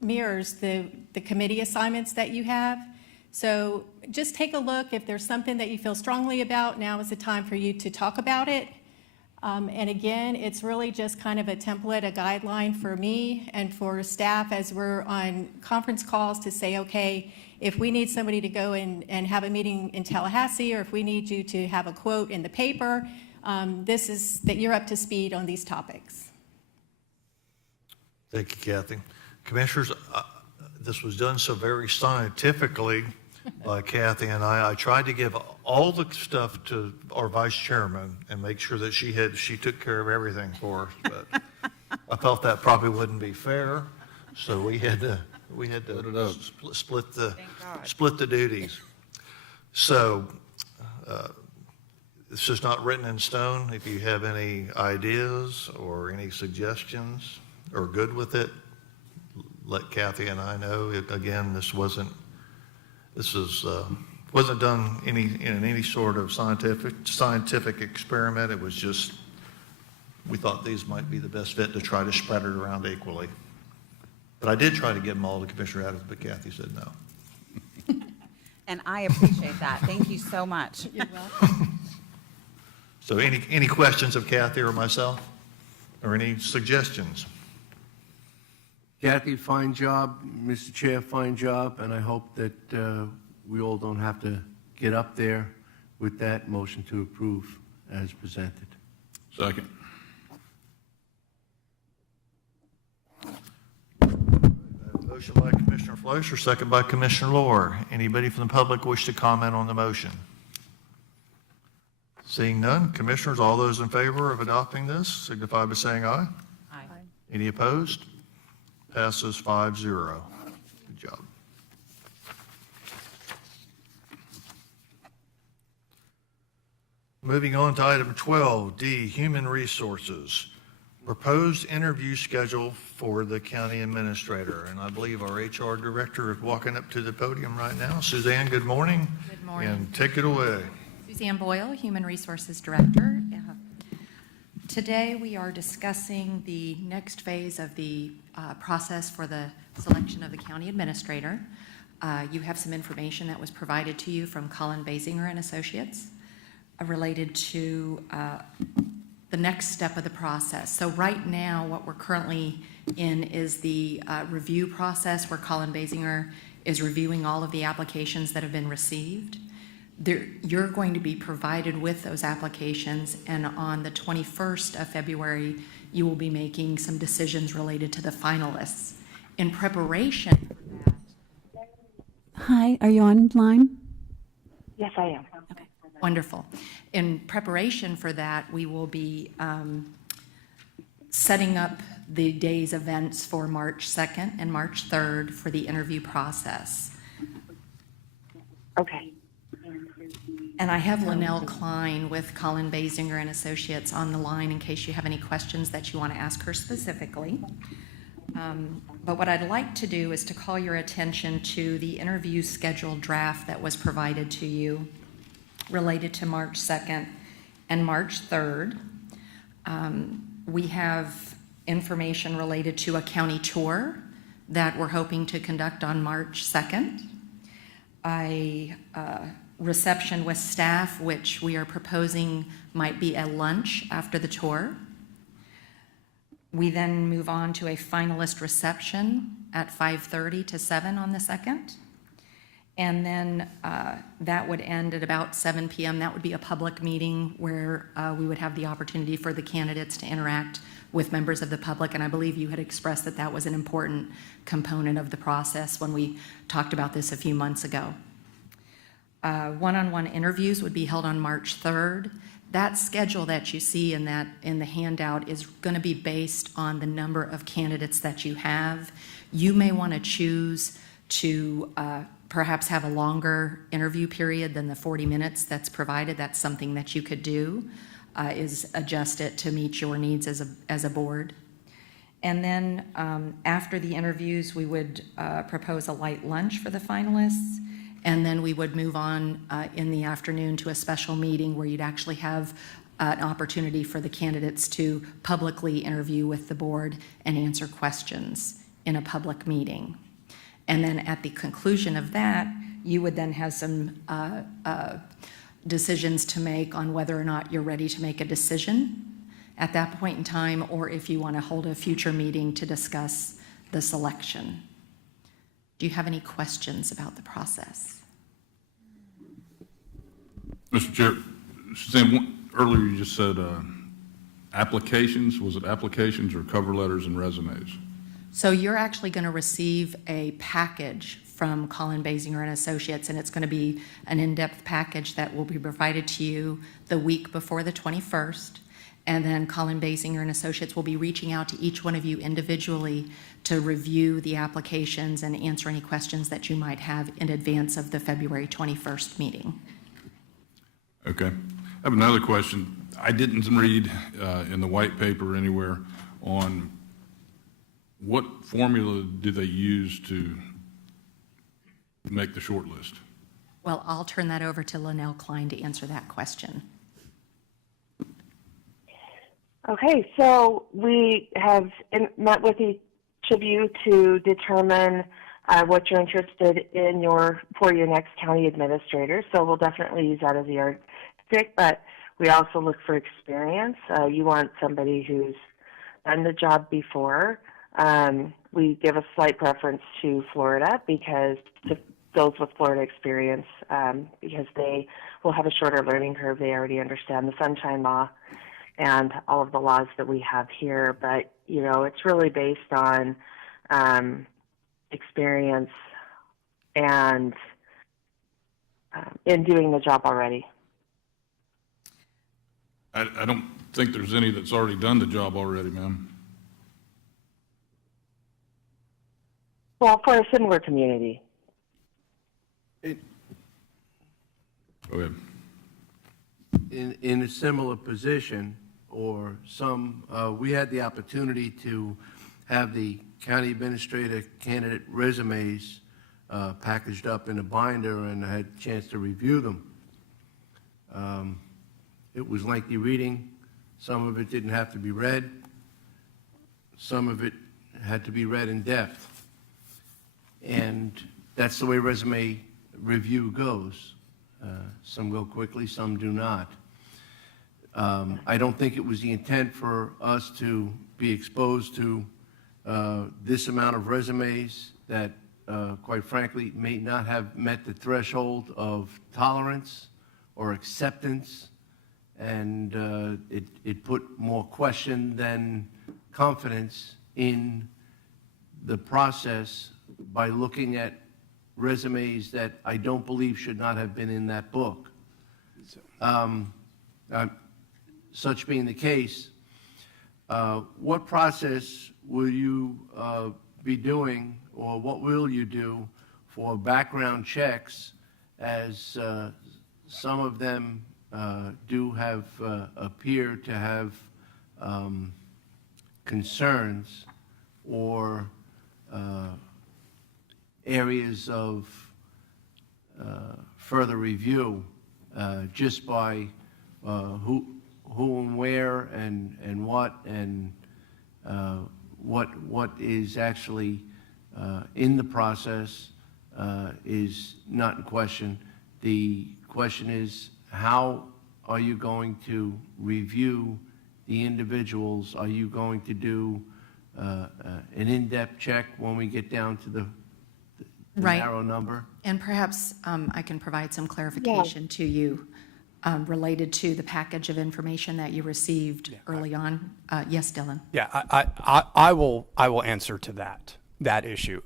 mirrors the committee assignments that you have. So just take a look. If there's something that you feel strongly about, now is the time for you to talk about it. And again, it's really just kind of a template, a guideline for me and for staff as we're on conference calls to say, okay, if we need somebody to go and have a meeting in Tallahassee, or if we need you to have a quote in the paper, this is that you're up to speed on these topics. Thank you, Kathy. Commissioners, this was done so very scientifically by Kathy and I. I tried to give all the stuff to our vice chairman and make sure that she took care of everything for us, but I felt that probably wouldn't be fair, so we had to split the duties. So this is not written in stone. If you have any ideas or any suggestions or good with it, let Kathy and I know. Again, this wasn't done in any sort of scientific experiment. It was just, we thought these might be the best fit to try to spread it around equally. But I did try to give them all to Commissioner Adams, but Kathy said no. And I appreciate that. Thank you so much. You're welcome. So any questions of Kathy or myself, or any suggestions? Kathy, fine job. Mr. Chair, fine job. And I hope that we all don't have to get up there with that motion to approve as presented. Second. Motion by Commissioner Fleischer, second by Commissioner Lohr. Anybody from the public wish to comment on the motion? Seeing none, Commissioners, all those in favor of adopting this signify by saying aye. Aye. Any opposed? Passes 5-0. Good job. Moving on to item 12D, Human Resources. Proposed interview schedule for the county administrator. And I believe our HR director is walking up to the podium right now. Suzanne, good morning. Good morning. And take it away. Suzanne Boyle, Human Resources Director. Today we are discussing the next phase of the process for the selection of the county administrator. You have some information that was provided to you from Colin Basinger and Associates related to the next step of the process. So right now, what we're currently in is the review process where Colin Basinger is reviewing all of the applications that have been received. You're going to be provided with those applications, and on the 21st of February, you will be making some decisions related to the finalists. In preparation for that. Hi, are you online? Yes, I am. Okay, wonderful. In preparation for that, we will be setting up the day's events for March 2nd and March 3rd for the interview process. Okay. And I have Linnell Klein with Colin Basinger and Associates on the line in case you have any questions that you want to ask her specifically. But what I'd like to do is to call your attention to the interview schedule draft that was provided to you related to March 2nd and March 3rd. We have information related to a county tour that we're hoping to conduct on March 2nd. Reception with staff, which we are proposing might be a lunch after the tour. We then move on to a finalist reception at 5:30 to 7 on the 2nd. And then that would end at about 7 p.m. That would be a public meeting where we would have the opportunity for the candidates to interact with members of the public. And I believe you had expressed that that was an important component of the process when we talked about this a few months ago. One-on-one interviews would be held on March 3rd. That schedule that you see in the handout is going to be based on the number of candidates that you have. You may want to choose to perhaps have a longer interview period than the 40 minutes that's provided. That's something that you could do, is adjust it to meet your needs as a board. And then after the interviews, we would propose a light lunch for the finalists. And then we would move on in the afternoon to a special meeting where you'd actually have an opportunity for the candidates to publicly interview with the board and answer questions in a public meeting. And then at the conclusion of that, you would then have some decisions to make on whether or not you're ready to make a decision at that point in time, or if you want to hold a future meeting to discuss the selection. Do you have any questions about the process? Mr. Chair, Suzanne, earlier you just said applications. Was it applications or cover letters and resumes? So you're actually going to receive a package from Colin Basinger and Associates, and it's going to be an in-depth package that will be provided to you the week before the 21st. And then Colin Basinger and Associates will be reaching out to each one of you individually to review the applications and answer any questions that you might have in advance of the February 21st meeting. Okay. I have another question. I didn't read in the white paper anywhere on what formula do they use to make the short list? Well, I'll turn that over to Linnell Klein to answer that question. Okay, so we have met with each of you to determine what you're interested in for your next county administrator. So we'll definitely use that as a yardstick, but we also look for experience. You want somebody who's done the job before. We give a slight preference to Florida because to those with Florida experience, because they will have a shorter learning curve. They already understand the Sunshine Law and all of the laws that we have here. But, you know, it's really based on experience and in doing the job already. I don't think there's any that's already done the job already, ma'am. Well, for a similar community. Go ahead. In a similar position, or some, we had the opportunity to have the county administrator candidate resumes packaged up in a binder, and I had a chance to review them. It was lengthy reading. Some of it didn't have to be read. Some of it had to be read in depth. And that's the way resume review goes. Some go quickly, some do not. I don't think it was the intent for us to be exposed to this amount of resumes that, quite frankly, may not have met the threshold of tolerance or acceptance, and it put more question than confidence in the process by looking at resumes that I don't believe should not have been in that book. Such being the case, what process will you be doing, or what will you do for background checks, as some of them do have appear to have concerns or areas of further review just by who and where and what is actually in the process is not in question. The question is, how are you going to review the individuals? Are you going to do an in-depth check when we get down to the Right. narrow number? And perhaps I can provide some clarification to you related to the package of information that you received early on. Yes, Dylan? Yeah, I will answer to that issue.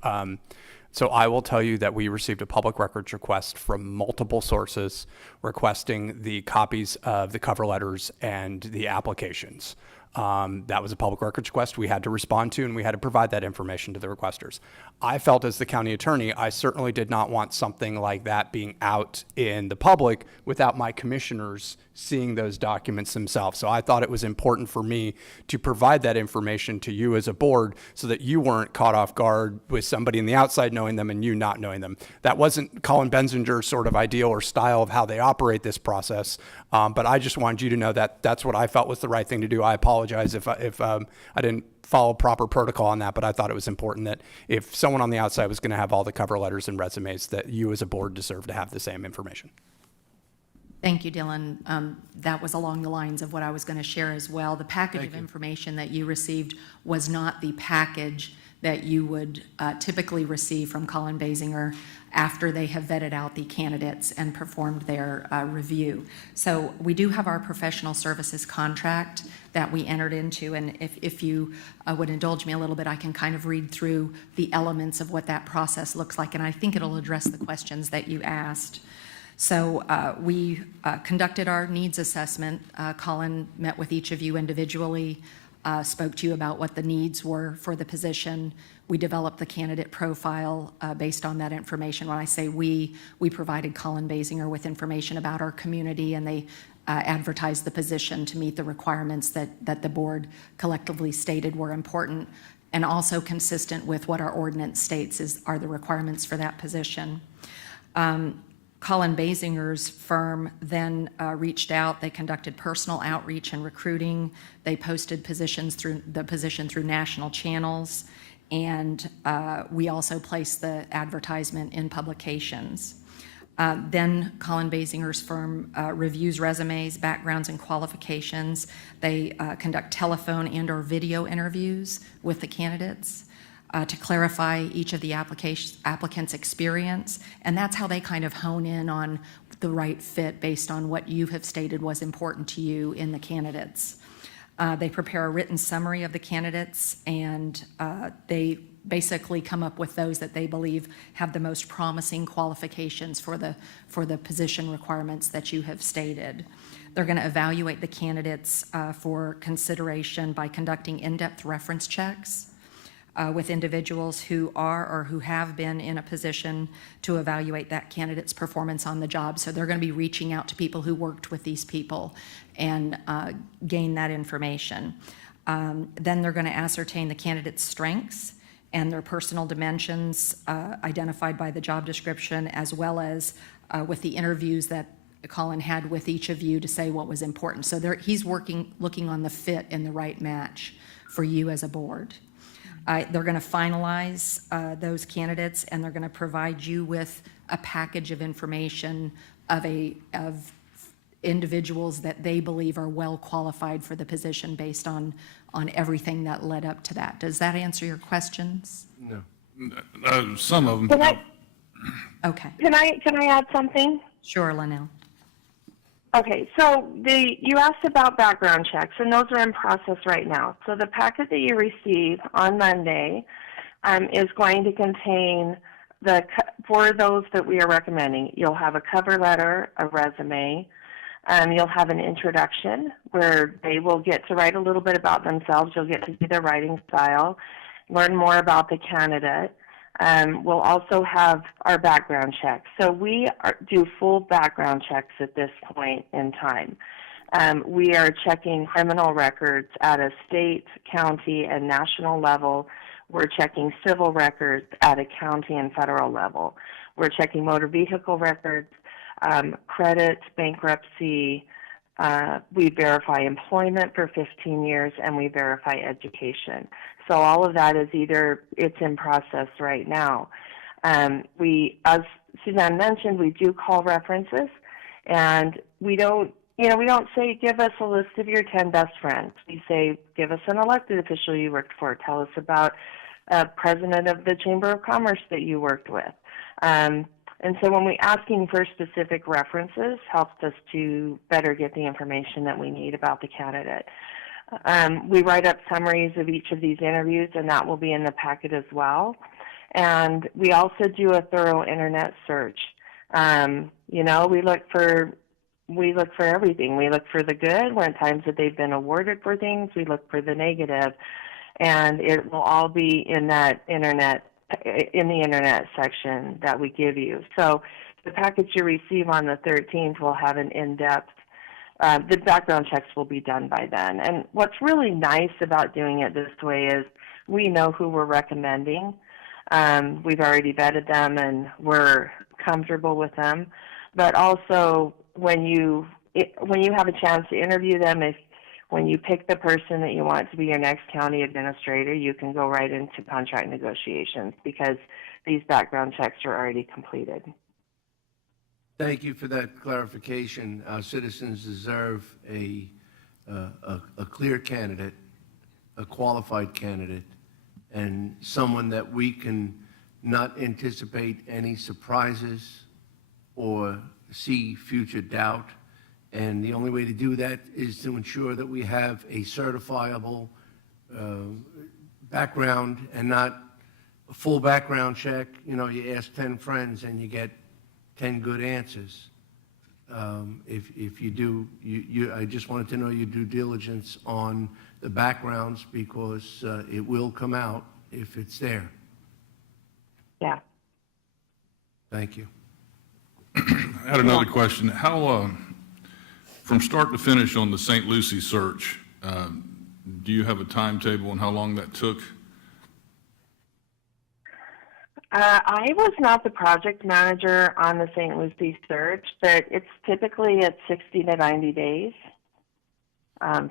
So I will tell you that we received a public records request from multiple sources requesting the copies of the cover letters and the applications. That was a public records request we had to respond to, and we had to provide that information to the requesters. I felt, as the county attorney, I certainly did not want something like that being out in the public without my commissioners seeing those documents themselves. So I thought it was important for me to provide that information to you as a board so that you weren't caught off guard with somebody in the outside knowing them and you not knowing them. That wasn't Colin Benzinger's sort of ideal or style of how they operate this process, but I just wanted you to know that that's what I felt was the right thing to do. I apologize if I didn't follow proper protocol on that, but I thought it was important that if someone on the outside was going to have all the cover letters and resumes, that you as a board deserve to have the same information. Thank you, Dylan. That was along the lines of what I was going to share as well. The package of information that you received was not the package that you would typically receive from Colin Basinger after they have vetted out the candidates and performed their review. So we do have our professional services contract that we entered into, and if you would indulge me a little bit, I can kind of read through the elements of what that process looks like, and I think it'll address the questions that you asked. So we conducted our needs assessment. Colin met with each of you individually, spoke to you about what the needs were for the position. We developed the candidate profile based on that information. When I say we provided Colin Basinger with information about our community, and they advertised the position to meet the requirements that the board collectively stated were important, and also consistent with what our ordinance states are the requirements for that position. Colin Basinger's firm then reached out. They conducted personal outreach and recruiting. They posted position through national channels, and we also placed the advertisement in publications. Then Colin Basinger's firm reviews resumes, backgrounds, and qualifications. They conduct telephone and/or video interviews with the candidates to clarify each of the applicants' experience, and that's how they kind of hone in on the right fit based on what you have stated was important to you in the candidates. They prepare a written summary of the candidates, and they basically come up with those that they believe have the most promising qualifications for the position requirements that you have stated. They're going to evaluate the candidates for consideration by conducting in-depth reference checks with individuals who are or who have been in a position to evaluate that candidate's performance on the job. So they're going to be reaching out to people who worked with these people and gain that information. Then they're going to ascertain the candidate's strengths and their personal dimensions identified by the job description, as well as with the interviews that Colin had with each of you to say what was important. So he's looking on the fit and the right match for you as a board. They're going to finalize those candidates, and they're going to provide you with a package of information of individuals that they believe are well qualified for the position based on everything that led up to that. Does that answer your questions? No. Some of them. Okay. Can I add something? Sure, Linnell. Okay, so you asked about background checks, and those are in process right now. So the packet that you receive on Monday is going to contain for those that we are recommending, you'll have a cover letter, a resume, You'll have an introduction where they will get to write a little bit about themselves. You'll get to see their writing style, learn more about the candidate. We'll also have our background checks. So we do full background checks at this point in time. We are checking criminal records at a state, county, and national level. We're checking civil records at a county and federal level. We're checking motor vehicle records, credit, bankruptcy. We verify employment for 15 years, and we verify education. So all of that is it's in process right now. As Suzanne mentioned, we do call references, and we don't say, give us a list of your 10 best friends. We say, give us an elected official you worked for. Tell us about a president of the Chamber of Commerce that you worked with. And so when we're asking for specific references, helps us to better get the information that we need about the candidate. We write up summaries of each of these interviews, and that will be in the packet as well. And we also do a thorough internet search. We look for everything. We look for the good, when times that they've been awarded for things. We look for the negative, and it will all be in the internet section that we give you. So the package you receive on the 13th will have an in-depth, the background checks will be done by then. And what's really nice about doing it this way is we know who we're recommending. We've already vetted them and we're comfortable with them. But also when you have a chance to interview them, when you pick the person that you want to be your next county administrator, you can go right into contract negotiations because these background checks are already completed. Thank you for that clarification. Our citizens deserve a clear candidate, a qualified candidate, and someone that we can not anticipate any surprises or see future doubt. And the only way to do that is to ensure that we have a certifiable background and not a full background check. You know, you ask 10 friends and you get 10 good answers. If you do, I just wanted to know your due diligence on the backgrounds because it will come out if it's there. Yeah. Thank you. I had another question. How, from start to finish on the St. Lucie search, do you have a timetable on how long that took? I was not the project manager on the St. Lucie search, but it's typically at 60 to 90 days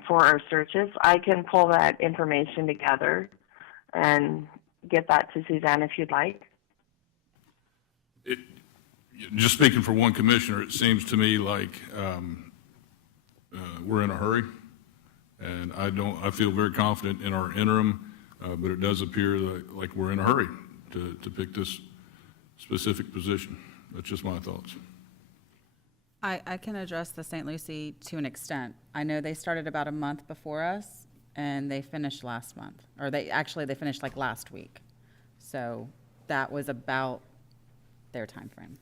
for our searches. I can pull that information together and get that to Suzanne if you'd like. Just speaking for one commissioner, it seems to me like we're in a hurry, and I feel very confident in our interim, but it does appear like we're in a hurry to pick this specific position. That's just my thoughts. I can address the St. Lucie to an extent. I know they started about a month before us, and they finished last month. Or they finished like last week. So that was about their time frame.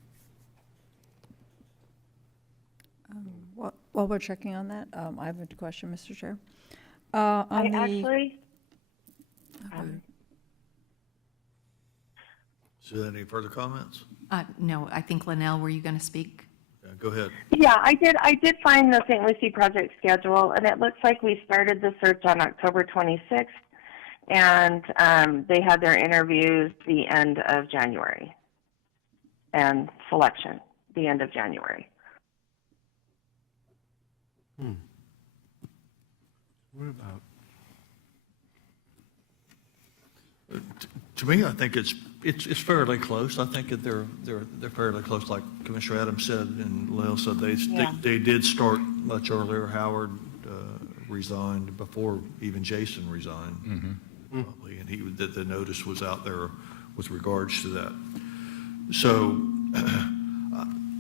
While we're checking on that, I have a question, Mr. Chair. So any further comments? No, I think Linnell, were you going to speak? Go ahead. Yeah, I did find the St. Lucie project schedule, and it looks like we started the search on October 26th, and they had their interviews the end of January, and selection the end of January. What about? To me, I think it's fairly close. I think that they're fairly close, like Commissioner Adams said and Lil said. They did start much earlier. Howard resigned before even Jason resigned, probably, and the notice was out there with regards to that. So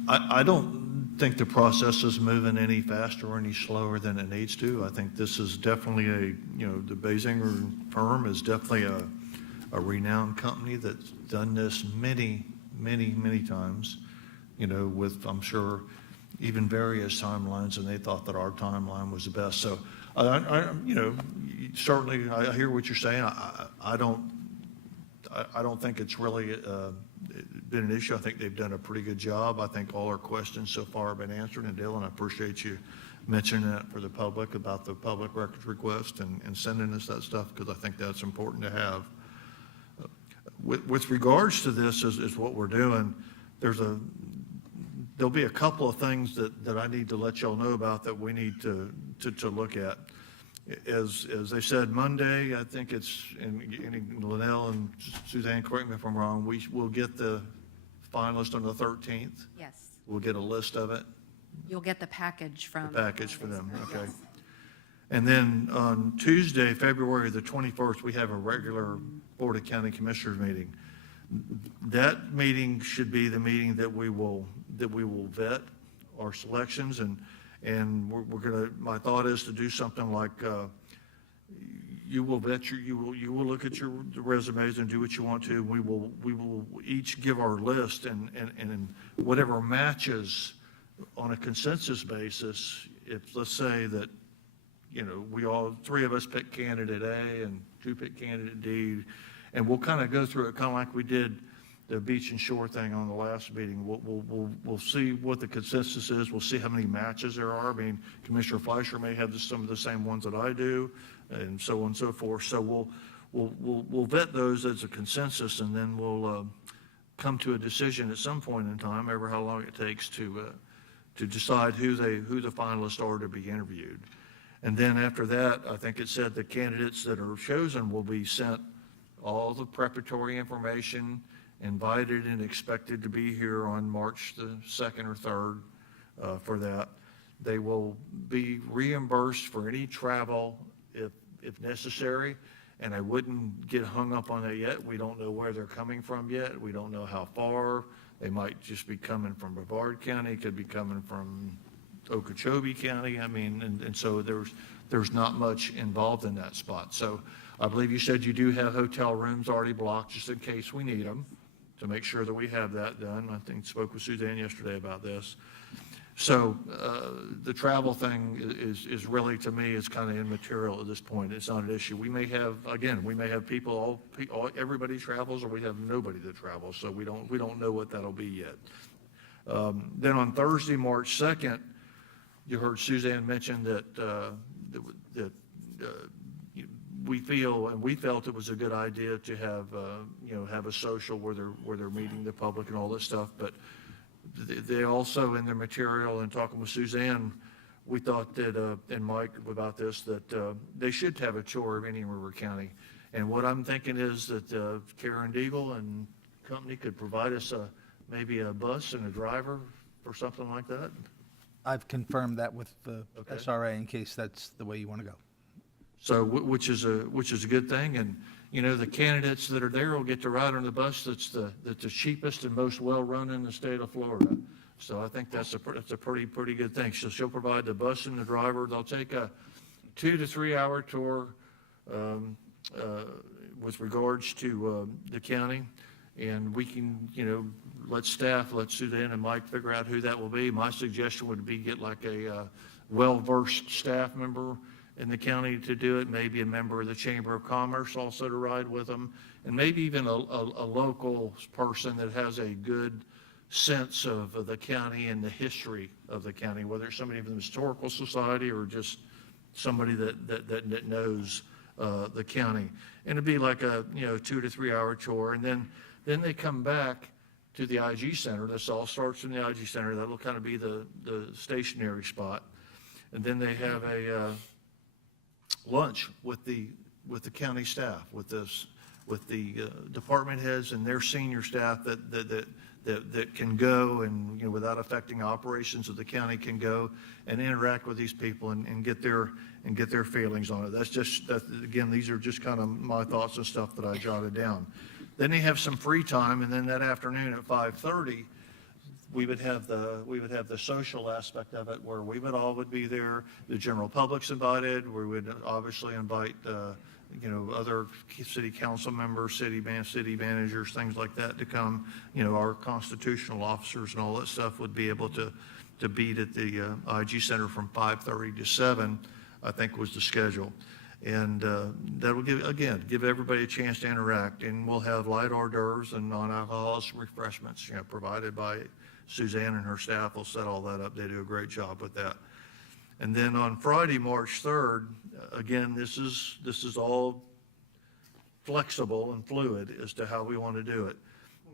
I don't think the process is moving any faster or any slower than it needs to. I think this is definitely the Basinger firm is definitely a renowned company that's done this many times, with, I'm sure, even various timelines, and they thought that our timeline was the best. So, you know, certainly I hear what you're saying. I don't think it's really been an issue. I think they've done a pretty good job. I think all our questions so far have been answered. And Dylan, I appreciate you mentioning that for the public about the public records request and sending us that stuff, because I think that's important to have. With regards to this is what we're doing, there'll be a couple of things that I need to let y'all know about that we need to look at. As they said, Monday, I think it's, and Linnell and Suzanne, correct me if I'm wrong, we'll get the finalist on the 13th. Yes. We'll get a list of it, You'll get the package from. the package for them, okay? And then on Tuesday, February the 21st, we have a regular Board of County Commissioners meeting. That meeting should be the meeting that we will vet our selections, and we're gonna, my thought is to do something like, you will vet you will look at your resumes and do what you want to. We will each give our list, and whatever matches on a consensus basis, if, let's say that, you know, three of us pick candidate A and two pick candidate D, and we'll kind of go through it kind of like we did the Beach and Shore thing on the last meeting. We'll see what the consensus is. We'll see how many matches there are. I mean, Commissioner Fleischer may have some of the same ones that I do, and so on and so forth. So we'll vet those as a consensus, and then we'll come to a decision at some point in time, ever how long it takes to decide who the finalists are to be interviewed. And then after that, I think it said the candidates that are chosen will be sent all the preparatory information, invited and expected to be here on March the 2nd or 3rd for that. They will be reimbursed for any travel if necessary, and I wouldn't get hung up on that yet. We don't know where they're coming from yet. We don't know how far. They might just be coming from Brevard County, could be coming from Okeechobee County. I mean, and so there's not much involved in that spot. So I believe you said you do have hotel rooms already blocked just in case we need them, to make sure that we have that done. I think spoke with Suzanne yesterday about this. So the travel thing is really, to me, is kind of immaterial at this point. It's not an issue. We may have people, everybody travels, or we have nobody that travels. So we don't know what that'll be yet. Then on Thursday, March 2nd, you heard Suzanne mention that we felt it was a good idea to have a social where they're meeting the public and all this stuff. But they also, in their material and talking with Suzanne, we thought that, and Mike about this, that they should have a tour of Indian River County. And what I'm thinking is that Karen Deagle and company could provide us maybe a bus and a driver or something like that. I've confirmed that with the Okay. SRA in case that's the way you want to go. So, which is a good thing, and, you know, the candidates that are there will get to ride on the bus that's the cheapest and most well-run in the state of Florida. So I think that's a pretty good thing. So she'll provide the bus and the driver. They'll take a 2 to 3 hour tour with regards to the county, and we can, you know, let Suzanne and Mike figure out who that will be. My suggestion would be get like a well-versed staff member in the county to do it, maybe a member of the Chamber of Commerce also to ride with them, and maybe even a local person that has a good sense of the county and the history of the county, whether it's somebody from the Historical Society or just somebody that knows the county. And it'd be like a 2 to 3 hour tour, and then they come back to the IG Center. This all starts in the IG Center. That'll kind of be the stationary spot, and then they have a lunch with the county staff, with the department heads and their senior staff that can go and, you know, without affecting operations of the county, can go and interact with these people and get their feelings on it. Again, these are just kind of my thoughts and stuff that I jotted down. Then they have some free time, and then that afternoon at 5:30, we would have the social aspect of it, where we would be there. The general public's invited. We would obviously invite other city council members, city managers, things like that to come. You know, our constitutional officers and all that stuff would be able to to meet at the IG Center from 5:30 to 7, I think was the schedule. And that'll give everybody a chance to interact. And we'll have light hors d'oeuvres and non-alcoholic refreshments, provided by Suzanne and her staff will set all that up. They do a great job with that. And then on Friday, March 3rd, again, this is all flexible and fluid as to how we want to do it.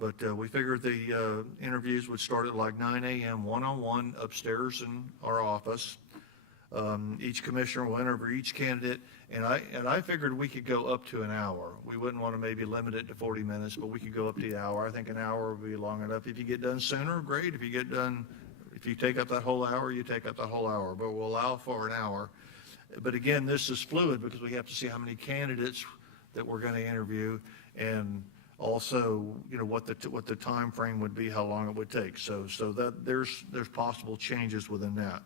But we figured the interviews would start at like 9 a.m. one-on-one upstairs in our office. Each commissioner will interview each candidate, and I figured we could go up to an hour. We wouldn't want to maybe limit it to 40 minutes, but we could go up to an hour. I think an hour would be long enough. If you get done sooner, great. If you take up that whole hour, you take up that whole hour, but we'll allow for an hour. But again, this is fluid because we have to see how many candidates that we're going to interview, and also, what the time frame would be, how long it would take. So that there's possible changes within that.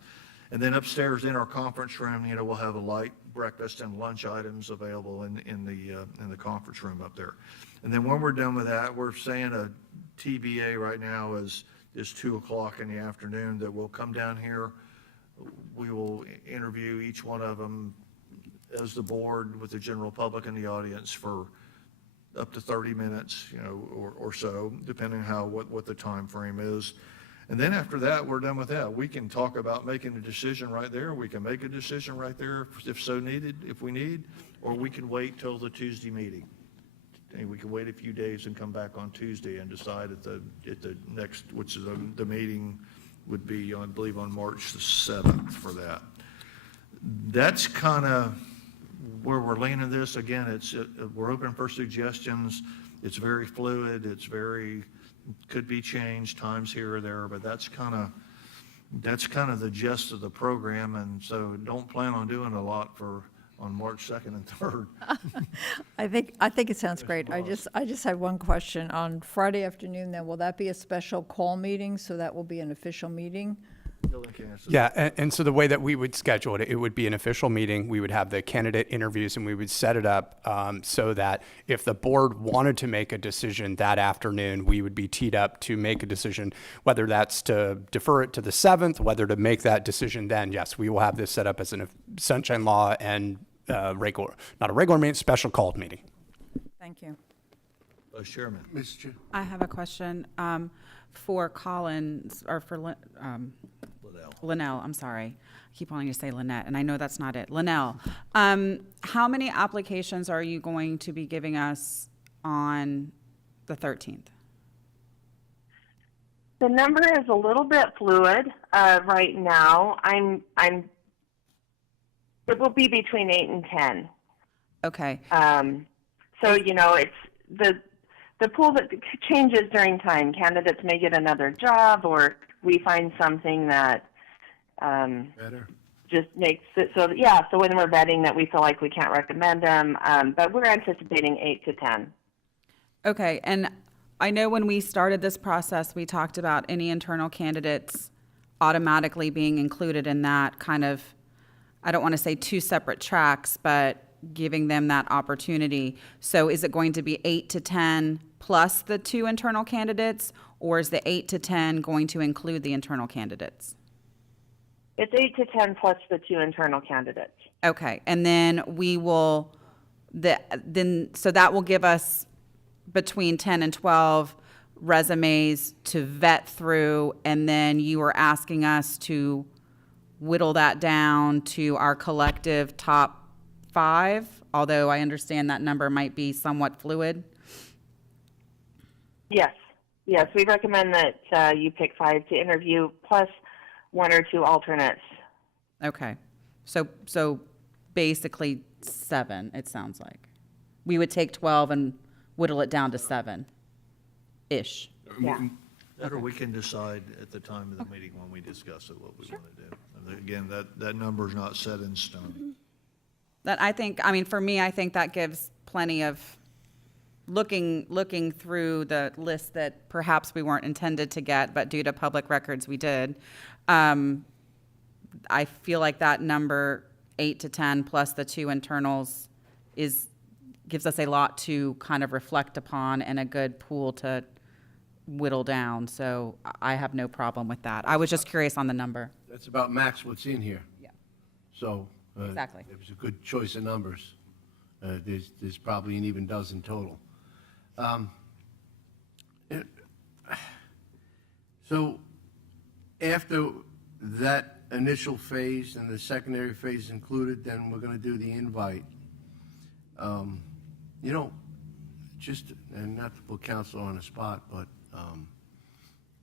And then upstairs in our conference room, we'll have a light breakfast and lunch items available in the conference room up there. And then when we're done with that, we're saying a TBA right now is 2:00 in the afternoon that we'll come down here. We will interview each one of them as the board with the general public and the audience for up to 30 minutes, or so, depending on what the time frame is. And then after that, we're done with that. We can talk about making a decision right there. We can make a decision right there if so needed, if we need, or we can wait till the Tuesday meeting. And we can wait a few days and come back on Tuesday and decide at the next, which is the meeting would be, I believe, on March the 7th for that. That's kind of where we're leaning this. Again, we're open for suggestions. It's very fluid. Could be changed times here or there, but that's kind of the gist of the program. And so don't plan on doing a lot on March 2nd and 3rd. I think it sounds great. I just have one question. On Friday afternoon, then, will that be a special call meeting? So that will be an official meeting? Yeah, and so the way that we would schedule it, it would be an official meeting. We would have the candidate interviews, and we would set it up so that if the board wanted to make a decision that afternoon, we would be teed up to make a decision, whether that's to defer it to the 7th, whether to make that decision then. Yes, we will have this set up as an sunshine law and not a regular meeting, special called meeting. Thank you. Vice Chairman. Mr. Chair. I have a question for Collins, or for Linnell, I'm sorry. I keep wanting to say Lynette, and I know that's not it. Linnell, how many applications are you going to be giving us on the 13th? The number is a little bit fluid right now. It will be between 8 and 10. Okay. So, it's the pool that changes during time. Candidates may get another job, or we find something that Better. just makes it so when we're vetting that we feel like we can't recommend them, but we're anticipating 8 to 10. Okay, and I know when we started this process, we talked about any internal candidates automatically being included in that kind of, I don't want to say 2 separate tracks, but giving them that opportunity. So is it going to be 8 to 10 plus the 2 internal candidates, or is the 8 to 10 going to include the internal candidates? It's 8 to 10 plus the 2 internal candidates. Okay, and then so that will give us between 10 and 12 resumes to vet through, and then you are asking us to whittle that down to our collective top 5, although I understand that number might be somewhat fluid. Yes, we recommend that you pick 5 to interview, plus 1 or 2 alternates. Okay, so basically 7, it sounds like. We would take 12 and whittle it down to 7-ish. Yeah. That, or we can decide at the time of the meeting when we discuss it what we want to do. And again, that number's not set in stone. That for me, I think that gives plenty of looking through the list that perhaps we weren't intended to get, but due to public records, we did. I feel like that number 8 to 10 plus the 2 internals gives us a lot to kind of reflect upon and a good pool to whittle down, so I have no problem with that. I was just curious on the number. That's about max what's in here. Yeah. So. Exactly. It was a good choice of numbers. There's probably an even dozen total. So after that initial phase and the secondary phase included, then we're going to do the invite. You know, just, and not to put council on the spot, but,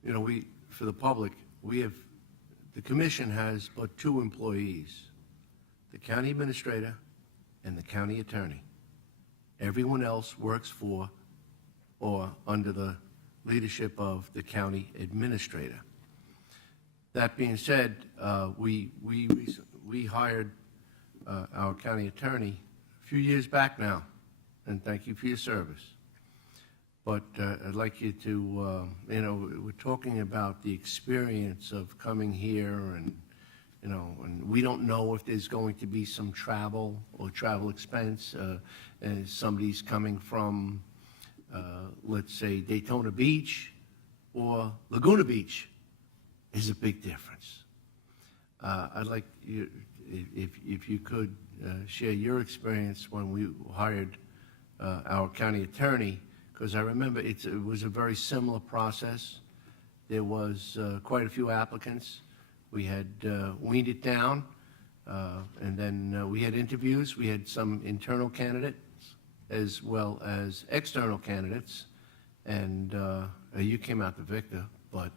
you know, for the public, the commission has but 2 employees, the county administrator and the county attorney. Everyone else works for or under the leadership of the county administrator. That being said, we hired our county attorney a few years back now, and thank you for your service. But I'd like you to, you know, we're talking about the experience of coming here and, you know, and we don't know if there's going to be some travel or travel expense. And somebody's coming from, let's say, Daytona Beach or Laguna Beach is a big difference. I'd like you, if you could share your experience when we hired our county attorney, because I remember it was a very similar process. There was quite a few applicants. We had weaned it down, and then we had interviews. We had some internal candidates as well as external candidates, and you came out the victor. But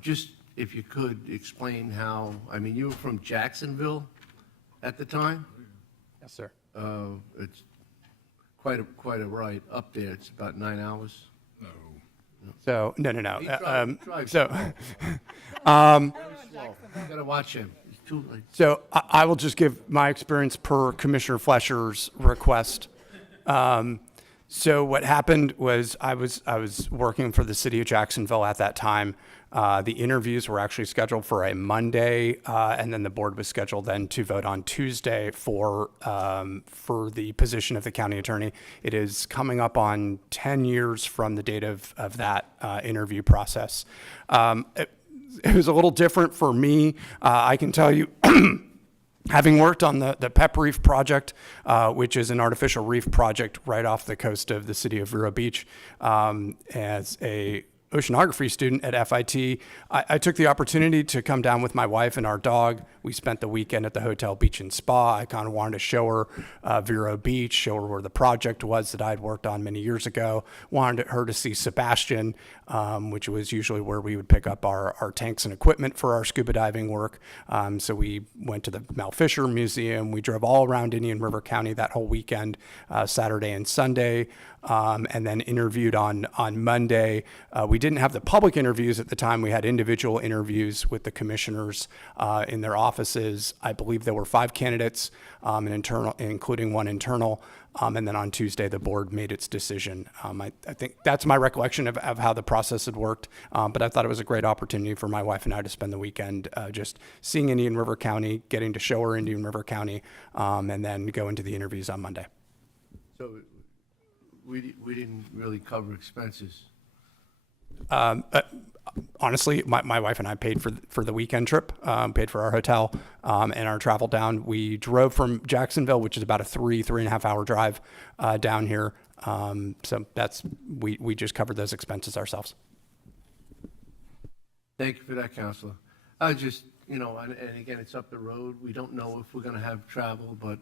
just if you could explain how, I mean, you were from Jacksonville at the time? Yes, sir. It's quite a ride up there. It's about 9 hours. So, no. He drives So, You gotta watch him. He's too, like, so I will just give my experience per Commissioner Flesher's request. So what happened was I was working for the city of Jacksonville at that time. The interviews were actually scheduled for a Monday, and then the board was scheduled then to vote on Tuesday for the position of the county attorney. It is coming up on 10 years from the date of that interview process. It was a little different for me. I can tell you, having worked on the Pep Reef project, which is an artificial reef project right off the coast of the city of Vero Beach, as a oceanography student at FIT, I took the opportunity to come down with my wife and our dog. We spent the weekend at the Hotel Beach and Spa. I kind of wanted to show her Vero Beach, show her where the project was that I'd worked on many years ago. Wanted her to see Sebastian, which was usually where we would pick up our tanks and equipment for our scuba diving work. So we went to the Mel Fisher Museum. We drove all around Indian River County that whole weekend, Saturday and Sunday, and then interviewed on Monday. We didn't have the public interviews at the time. We had individual interviews with the commissioners in their offices. I believe there were 5 candidates, an internal, including 1 internal. And then on Tuesday, the board made its decision. I think that's my recollection of how the process had worked. But I thought it was a great opportunity for my wife and I to spend the weekend just seeing Indian River County, getting to show her Indian River County, and then go into the interviews on Monday. so we didn't really cover expenses. Honestly, my wife and I paid for the weekend trip, paid for our hotel and our travel down. We drove from Jacksonville, which is about a 3.5 hour drive down here. So we just covered those expenses ourselves. Thank you for that, Counselor. I just, you know, and again, it's up the road. We don't know if we're going to have travel, but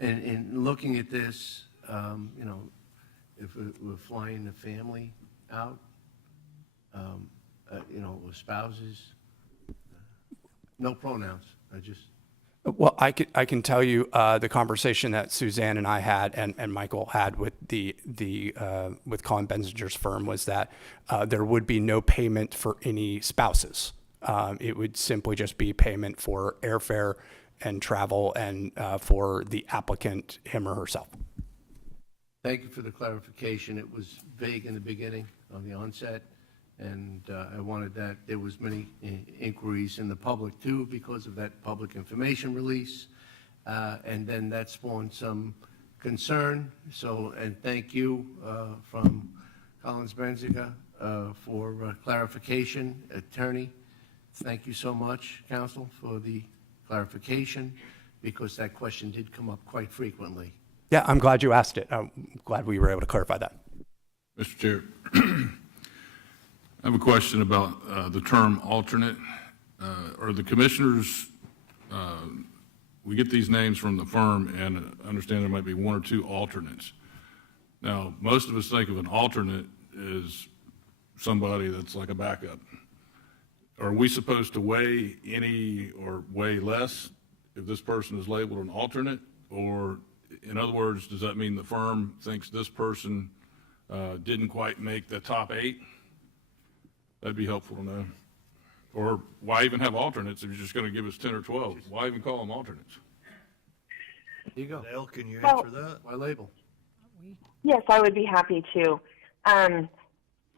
in looking at this, you know, if we're flying the family out, you know, with spouses, no pronouns. Well, I can tell you the conversation that Suzanne and I had and Michael had with with Colin Benzinger's firm was that there would be no payment for any spouses. It would simply just be payment for airfare and travel and for the applicant, him or herself. Thank you for the clarification. It was vague in the beginning, on the onset, and I wanted that. There was many inquiries in the public too because of that public information release, and then that spawned some concern. So, and thank you from Collins Benziger for clarification. Attorney, thank you so much, counsel, for the clarification, because that question did come up quite frequently. Yeah, I'm glad you asked it. I'm glad we were able to clarify that. Mr. Chair, I have a question about the term alternate. Are the commissioners, we get these names from the firm and understand there might be one or two alternates. Now, most of us think of an alternate as somebody that's like a backup. Are we supposed to weigh any or weigh less if this person is labeled an alternate? Or, in other words, does that mean the firm thinks this person didn't quite make the top 8? That'd be helpful to know. Or why even have alternates if you're just going to give us 10 or 12? Why even call them alternates? There you go. Dale, can you Well- answer that? Why label? Yes, I would be happy to.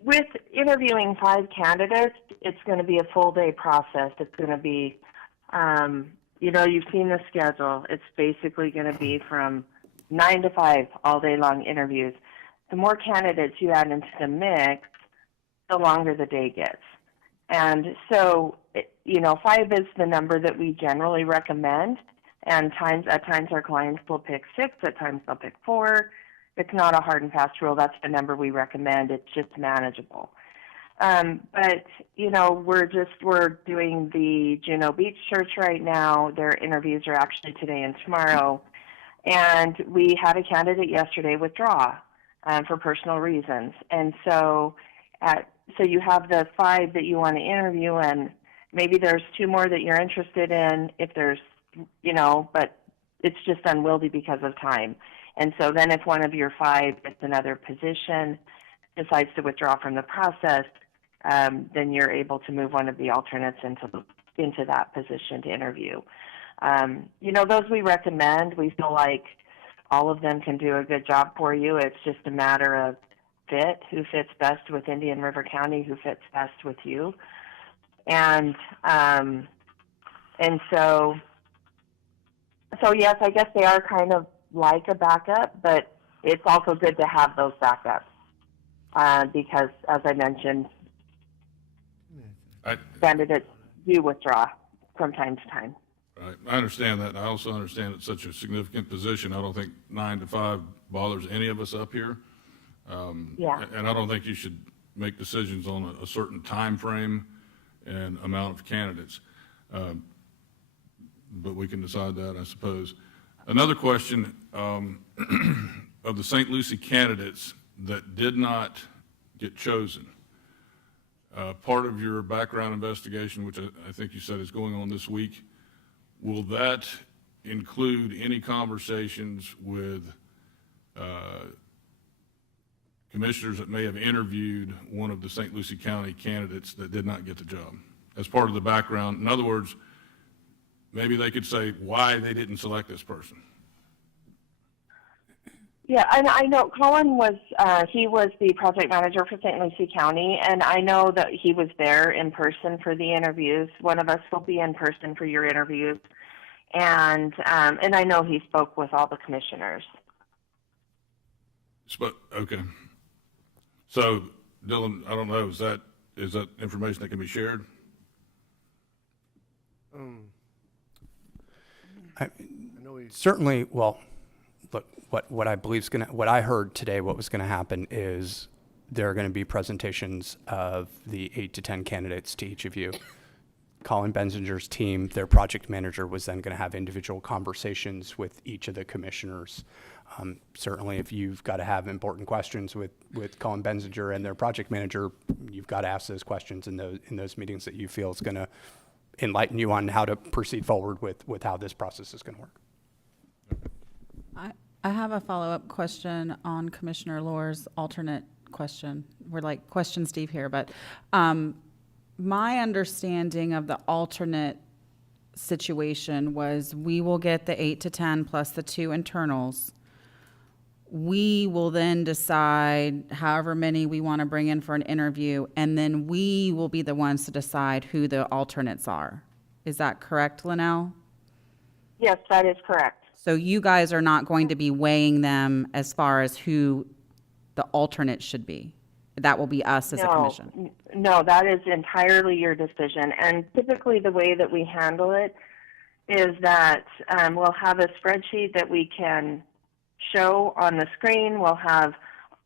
With interviewing 5 candidates, it's going to be a full day process. It's going to be, you've seen the schedule. It's basically going to be from 9 to 5 all day long interviews. The more candidates you add into the mix, the longer the day gets. And so, 5 is the number that we generally recommend. And at times our clients will pick 6, at times they'll pick 4. It's not a hard and fast rule. That's the number we recommend. It's just manageable. But, we're doing the Juneau Beach Church right now. Their interviews are actually today and tomorrow. And we had a candidate yesterday withdraw for personal reasons. And so you have the 5 that you want to interview, and maybe there's 2 more that you're interested in if there's, but it's just unwieldy because of time. And so then if one of your 5 gets another position, decides to withdraw from the process, then you're able to move one of the alternates into that position to interview. Those we recommend. We feel like all of them can do a good job for you. It's just a matter of fit, who fits best with Indian River County, who fits best with you. And so yes, I guess they are kind of like a backup, but it's also good to have those backups because, as I mentioned, candidates do withdraw from time to time. Right. I understand that. I also understand it's such a significant position. I don't think 9 to 5 bothers any of us up here. Yeah. And I don't think you should make decisions on a certain time frame and amount of candidates. But we can decide that, I suppose. Another question, of the St. Lucie candidates that did not get chosen, part of your background investigation, which I think you said is going on this week, will that include any conversations with commissioners that may have interviewed one of the St. Lucie County candidates that did not get the job as part of the background? In other words, maybe they could say why they didn't select this person. Yeah, and I know Colin was the project manager for St. Lucie County, and I know that he was there in person for the interviews. One of us will be in person for your interviews, and I know he spoke with all the commissioners. Okay. So, Dylan, I don't know, is that information that can be shared? Certainly, well, look, what I believe is what I heard today, what was going to happen is there are going to be presentations of the 8 to 10 candidates to each of you. Colin Benzinger's team, their project manager, was then going to have individual conversations with each of the commissioners. Certainly, if you've got to have important questions with Colin Benzinger and their project manager, you've got to ask those questions in those meetings that you feel is going to enlighten you on how to proceed forward with how this process is going to work. I have a follow-up question on Commissioner Lohr's alternate question. We're like question Steve here, but my understanding of the alternate situation was we will get the 8 to 10 plus the 2 internals. We will then decide however many we want to bring in for an interview, and then we will be the ones to decide who the alternates are. Is that correct, Linnell? Yes, that is correct. So you guys are not going to be weighing them as far as who the alternate should be. That will be us as a commission. No, that is entirely your decision. And typically the way that we handle it is that we'll have a spreadsheet that we can show on the screen. We'll have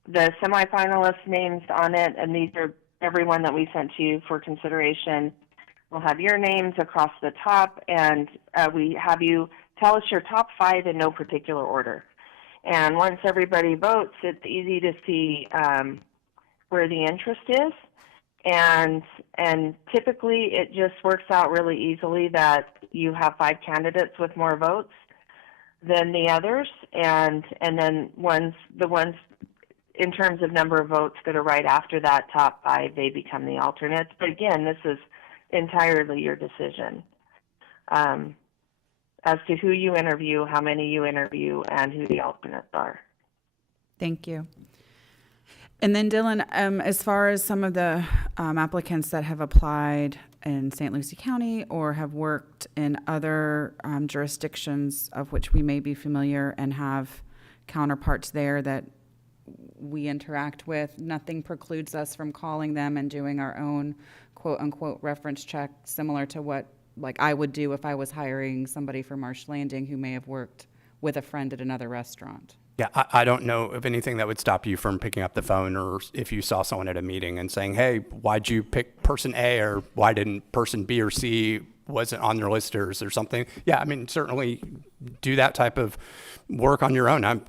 the semifinalist names on it, and these are everyone that we sent to you for consideration. We'll have your names across the top, and we have you tell us your top 5 in no particular order. And once everybody votes, it's easy to see where the interest is. And typically it just works out really easily that you have 5 candidates with more votes than the others. And then the ones in terms of number of votes that are right after that top 5, they become the alternates. But again, this is entirely your decision as to who you interview, how many you interview, and who the alternates are. Thank you. And then Dylan, as far as some of the applicants that have applied in St. Lucie County or have worked in other jurisdictions of which we may be familiar and have counterparts there that we interact with, nothing precludes us from calling them and doing our own quote-unquote reference check, similar to what like I would do if I was hiring somebody for Marsh Landing who may have worked with a friend at another restaurant. Yeah, I don't know of anything that would stop you from picking up the phone, or if you saw someone at a meeting and saying, hey, why'd you pick person A, or why didn't person B or C wasn't on their list or something? Yeah, I mean, certainly do that type of work on your own.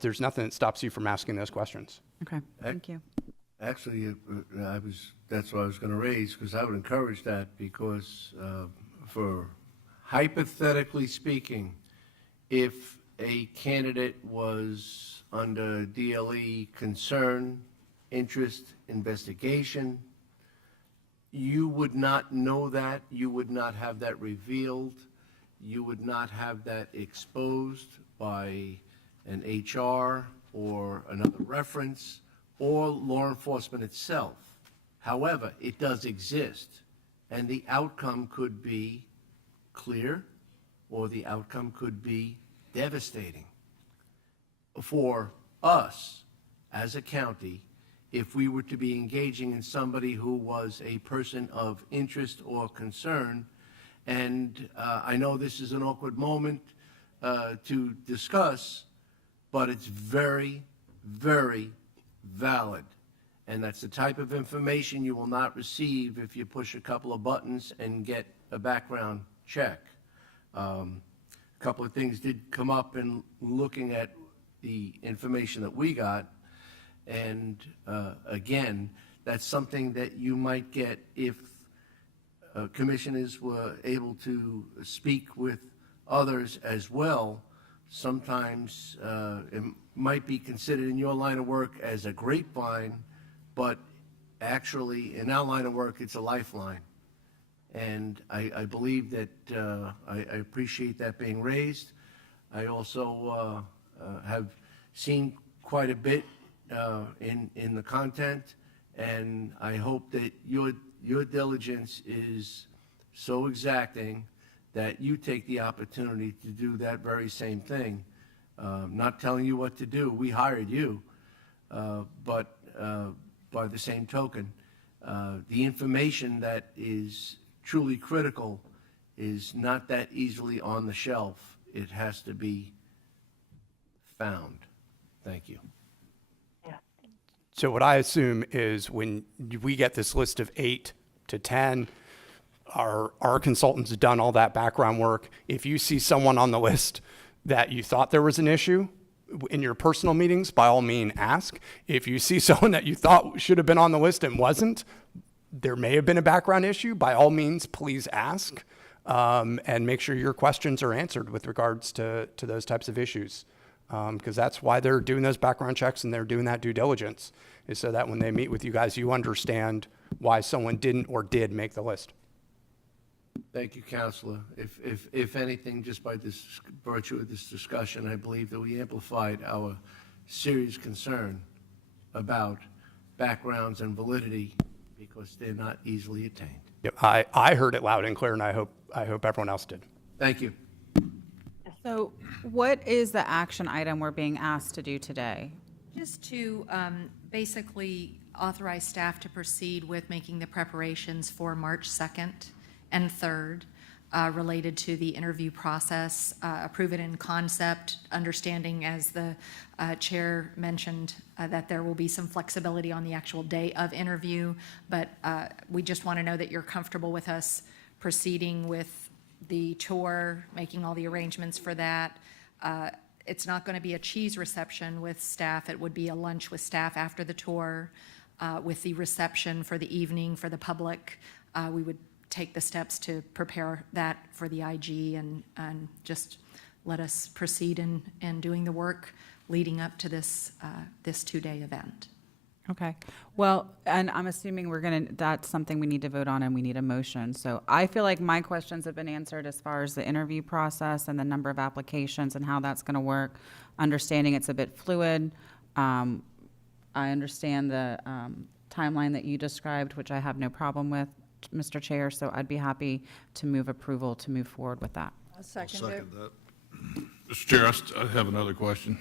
There's nothing that stops you from asking those questions. Okay, thank you. Actually, that's what I was going to raise, because I would encourage that, because for hypothetically speaking, if a candidate was under DLE concern, interest, investigation, you would not know that, you would not have that revealed, you would not have that exposed by an HR or another reference or law enforcement itself. However, it does exist, and the outcome could be clear or the outcome could be devastating for us as a county if we were to be engaging in somebody who was a person of interest or concern. And I know this is an awkward moment to discuss, but it's very, very valid. And that's the type of information you will not receive if you push a couple of buttons and get a background check. A couple of things did come up in looking at the information that we got. And again, that's something that you might get if commissioners were able to speak with others as well. Sometimes it might be considered in your line of work as a grapevine, but actually in our line of work, it's a lifeline. And I believe that I appreciate that being raised. I also have seen quite a bit in the content, and I hope that your diligence is so exacting that you take the opportunity to do that very same thing. Not telling you what to do, we hired you, but by the same token, the information that is truly critical is not that easily on the shelf. It has to be found. Thank you. So what I assume is when we get this list of 8 to 10, our consultants have done all that background work. If you see someone on the list that you thought there was an issue in your personal meetings, by all means ask. If you see someone that you thought should have been on the list and wasn't, there may have been a background issue. By all means, please ask and make sure your questions are answered with regards to those types of issues. Because that's why they're doing those background checks and they're doing that due diligence, is so that when they meet with you guys, you understand why someone didn't or did make the list. Thank you, Counselor. If anything, just by this virtue of this discussion, I believe that we amplified our serious concern about backgrounds and validity, because they're not easily attained. Yep, I heard it loud and clear, and I hope everyone else did. Thank you. So what is the action item we're being asked to do today? Just to basically authorize staff to proceed with making the preparations for March 2nd and 3rd related to the interview process, approve it in concept, understanding, as the chair mentioned, that there will be some flexibility on the actual day of interview, but we just want to know that you're comfortable with us proceeding with the tour, making all the arrangements for that. It's not going to be a cheese reception with staff. It would be a lunch with staff after the tour, with the reception for the evening for the public. We would take the steps to prepare that for the IG and just let us proceed in doing the work leading up to this 2-day event. Okay. Well, and I'm assuming that's something we need to vote on and we need a motion. So I feel like my questions have been answered as far as the interview process and the number of applications and how that's going to work. Understanding it's a bit fluid. I understand the timeline that you described, which I have no problem with, Mr. Chair, so I'd be happy to move approval to move forward with that. I'll second it. that. Mr. Chair, I have another question.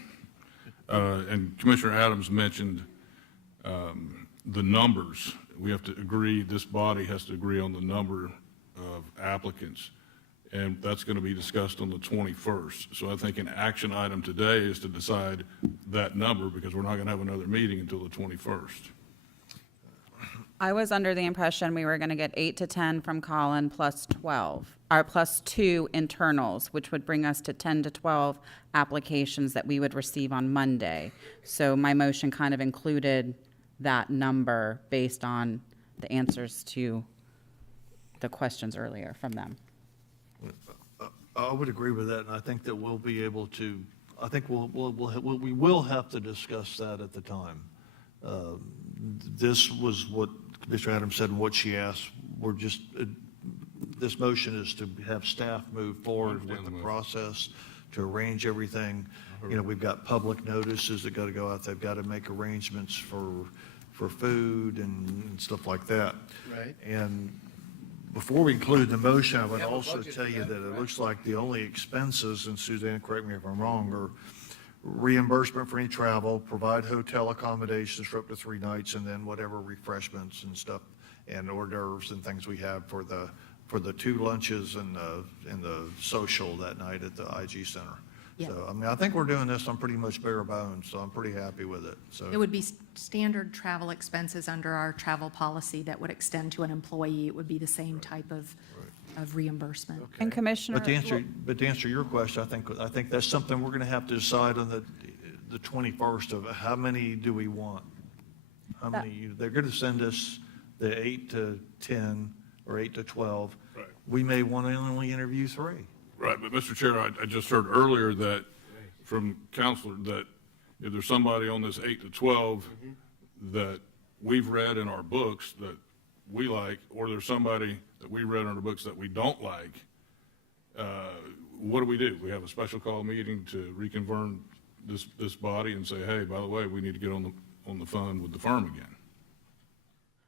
And Commissioner Adams mentioned the numbers. We have to agree, this body has to agree on the number of applicants, and that's going to be discussed on the 21st. So I think an action item today is to decide that number, because we're not going to have another meeting until the 21st. I was under the impression we were going to get 8 to 10 from Colin plus 12, or plus 2 internals, which would bring us to 10 to 12 applications that we would receive on Monday. So my motion kind of included that number based on the answers to the questions earlier from them. I would agree with that, and I think that we'll be able to, I think we will have to discuss that at the time. This was what Commissioner Adams said and what she asked. We're just, this motion is to have staff move forward with the process to arrange everything. You know, we've got public notices that got to go out. They've got to make arrangements for food and stuff like that. Right. And before we include the motion, I would also tell you that it looks like the only expenses, and Suzanne, correct me if I'm wrong, are reimbursement for any travel, provide hotel accommodations for up to 3 nights, and then whatever refreshments and stuff and hors d'oeuvres and things we have for the 2 lunches and the social that night at the IG Center. Yeah. So, I mean, I think we're doing this on pretty much bare bones, so I'm pretty happy with it. So It would be standard travel expenses under our travel policy that would extend to an employee. It would be the same type of reimbursement. And Commissioner. But to answer your question, I think that's something we're going to have to decide on the 21st of how many do we want? How many? They're going to send us the 8 to 10 or 8 to 12. Right. We may want to only interview 3. Right, but Mr. Chair, I just heard earlier that from Counselor that if there's somebody on this 8 to 12 that we've read in our books that we like, or there's somebody that we read in our books that we don't like, what do? We have a special call meeting to reconfirm this body and say, hey, by the way, we need to get on the phone with the firm again.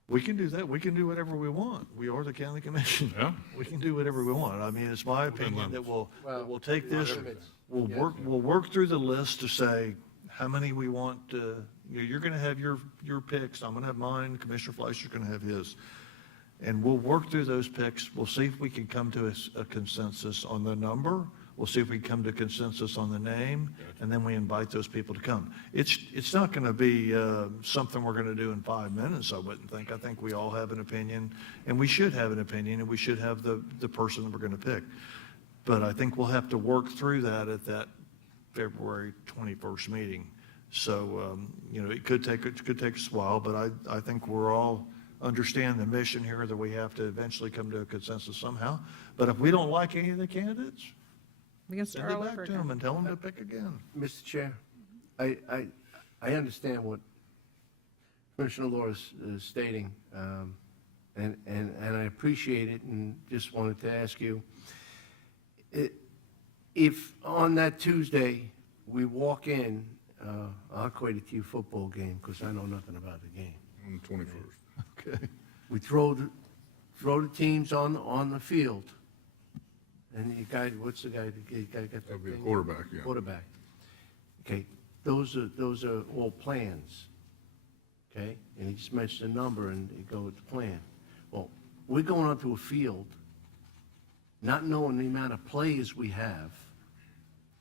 We can do that. We can do whatever we want. We are the county commission. Yeah. We can do whatever we want. I mean, it's my opinion that we'll take this, we'll work through the list to say how many we want. You're going to have your picks. I'm going to have mine. Commissioner Fleischer's going to have his. And we'll work through those picks. We'll see if we can come to a consensus on the number. We'll see if we can come to consensus on the name, and then we invite those people to come. It's not going to be something we're going to do in 5 minutes, I wouldn't think. I think we all have an opinion, and we should have an opinion, and we should have the person that we're going to pick. But I think we'll have to work through that at that February 21st meeting. So, it could take us a while, but I think we're all understand the mission here that we have to eventually come to a consensus somehow. But if we don't like any of the candidates, We can send start it all back over to them again. and tell them to pick again. Mr. Chair, I understand what Commissioner Laura is stating, and I appreciate it, and just wanted to ask you, if on that Tuesday we walk in, I'll equate it to your football game, because I know nothing about the game. On the 21st. Okay. We throw the teams on the field. And the guy, what's the guy? The guy got the That'd be a thing? quarterback, yeah. Quarterback. Okay, those are all plans. okay? And he just mentioned a number and it goes to plan. Well, we're going onto a field, not knowing the amount of players we have,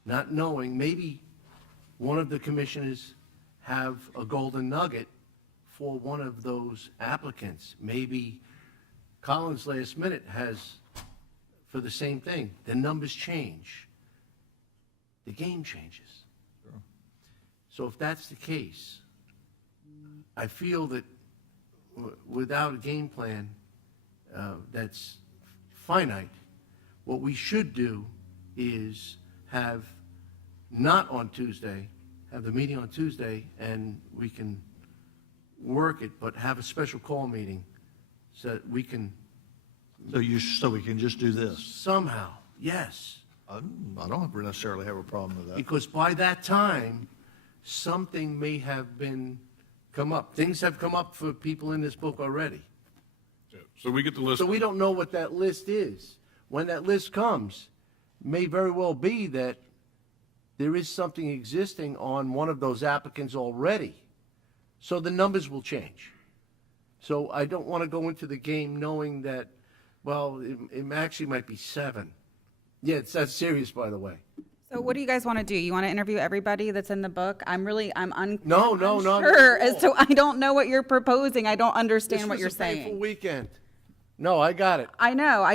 not knowing, maybe one of the commissioners have a golden nugget for one of those applicants. Maybe Collins last minute has for the same thing. The numbers change. The game changes. So if that's the case, I feel that without a game plan that's finite, what we should do is have not on Tuesday, have the meeting on Tuesday, and we can work it, but have a special call meeting so that we can So we can just do this? somehow, yes. I don't necessarily have a problem with that. Because by that time, something may have come up. Things have come up for people in this book already. So we get the list. So we don't know what that list is. When that list comes, may very well be that there is something existing on one of those applicants already. So the numbers will change. So I don't want to go into the game knowing that, well, it actually might be 7. Yeah, that's serious, by the way. So what do you guys want to do? You want to interview everybody that's in the book? I'm No, unsure not as to, I don't know what you're proposing. I don't understand what you're This was a painful saying. weekend. No, I got it. I know.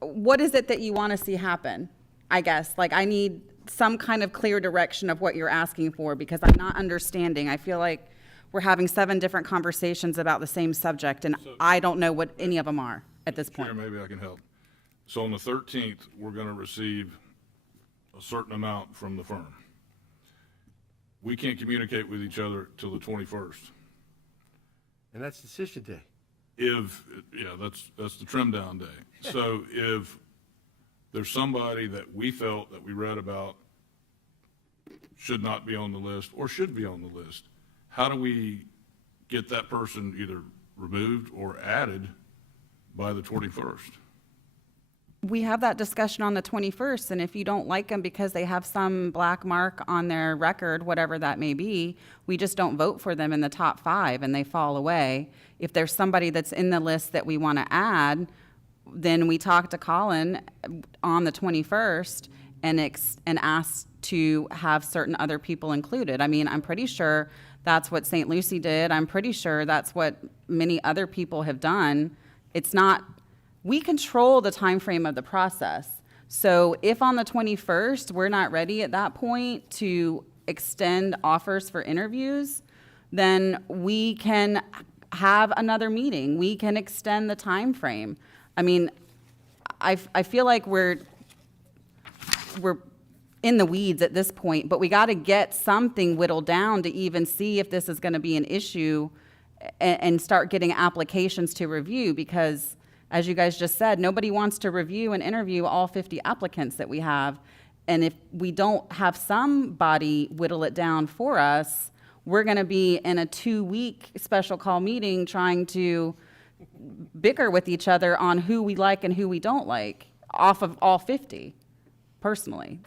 What is it that you want to see happen? I guess, like, I need some kind of clear direction of what you're asking for, because I'm not understanding. I feel like we're having 7 different conversations about the same subject, and I don't know what any of them are at this Chair, point. maybe I can help. So on the 13th, we're going to receive a certain amount from the firm. We can't communicate with each other till the 21st. And that's decision day. That's the trim down day. So if there's somebody that we felt that we read about should not be on the list or should be on the list, how do we get that person either removed or added by the 21st? We have that discussion on the 21st, and if you don't like them because they have some black mark on their record, whatever that may be, we just don't vote for them in the top 5 and they fall away. If there's somebody that's in the list that we want to add, then we talk to Colin on the 21st and ask to have certain other people included. I mean, I'm pretty sure that's what St. Lucie did. I'm pretty sure that's what many other people have done. It's not, we control the time frame of the process. So if on the 21st, we're not ready at that point to extend offers for interviews, then we can have another meeting. We can extend the time frame. I mean, I feel like we're in the weeds at this point, but we got to get something whittled down to even see if this is going to be an issue and start getting applications to review, because as you guys just said, nobody wants to review and interview all 50 applicants that we have. And if we don't have somebody whittle it down for us, we're going to be in a 2-week special call meeting trying to bicker with each other on who we like and who we don't like off of all 50. Personally,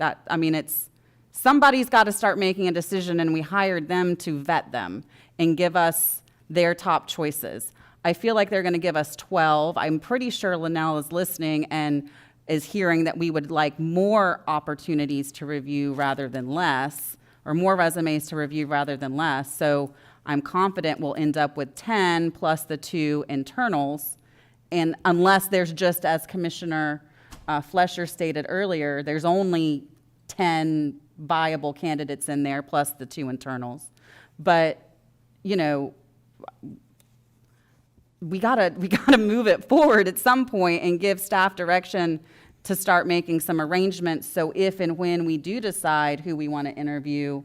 somebody's got to start making a decision, and we hired them to vet them and give us their top choices. I feel like they're going to give us 12. I'm pretty sure Linnell is listening and is hearing that we would like more opportunities to review rather than less, or more resumes to review rather than less. So I'm confident we'll end up with 10 plus the 2 internals. And unless there's just, as Commissioner Flesher stated earlier, there's only 10 viable candidates in there plus the 2 internals. But, you know, we gotta move it forward at some point and give staff direction to start making some arrangements, so if and when we do decide who we want to interview,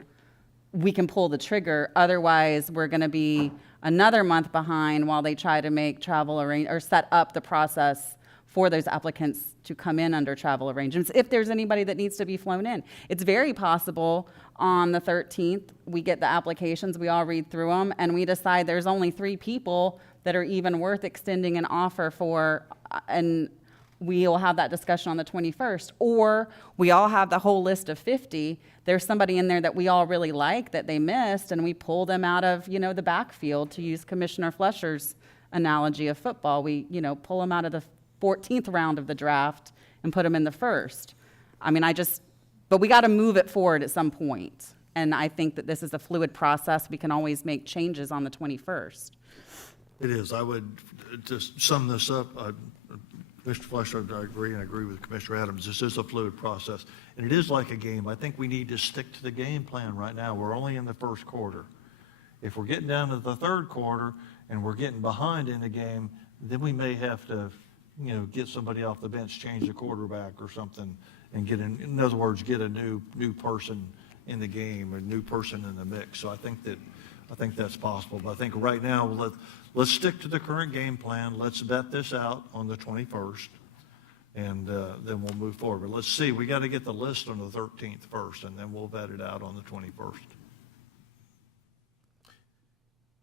we can pull the trigger. Otherwise, we're going to be another month behind while they try to make travel or set up the process for those applicants to come in under travel arrangements, if there's anybody that needs to be flown in. It's very possible on the 13th, we get the applications, we all read through them, and we decide there's only 3 people that are even worth extending an offer for, and we'll have that discussion on the 21st. Or we all have the whole list of 50. There's somebody in there that we all really like that they missed, and we pull them out of, the backfield, to use Commissioner Fletcher's analogy of football. We, pull them out of the 14th round of the draft and put them in the first. I mean, but we got to move it forward at some point. And I think that this is a fluid process. We can always make changes on the 21st. It is. I would just sum this up. Mr. Fletcher, I agree, and I agree with Commissioner Adams. This is a fluid process, and it is like a game. I think we need to stick to the game plan right now. We're only in the first quarter. If we're getting down to the third quarter and we're getting behind in the game, then we may have to, get somebody off the bench, change the quarterback or something, and in other words, get a new person in the game, a new person in the mix. So I think that's possible. But I think right now, let's stick to the current game plan. Let's vet this out on the 21st, and then we'll move forward. But let's see. We got to get the list on the 13th first, and then we'll vet it out on the 21st.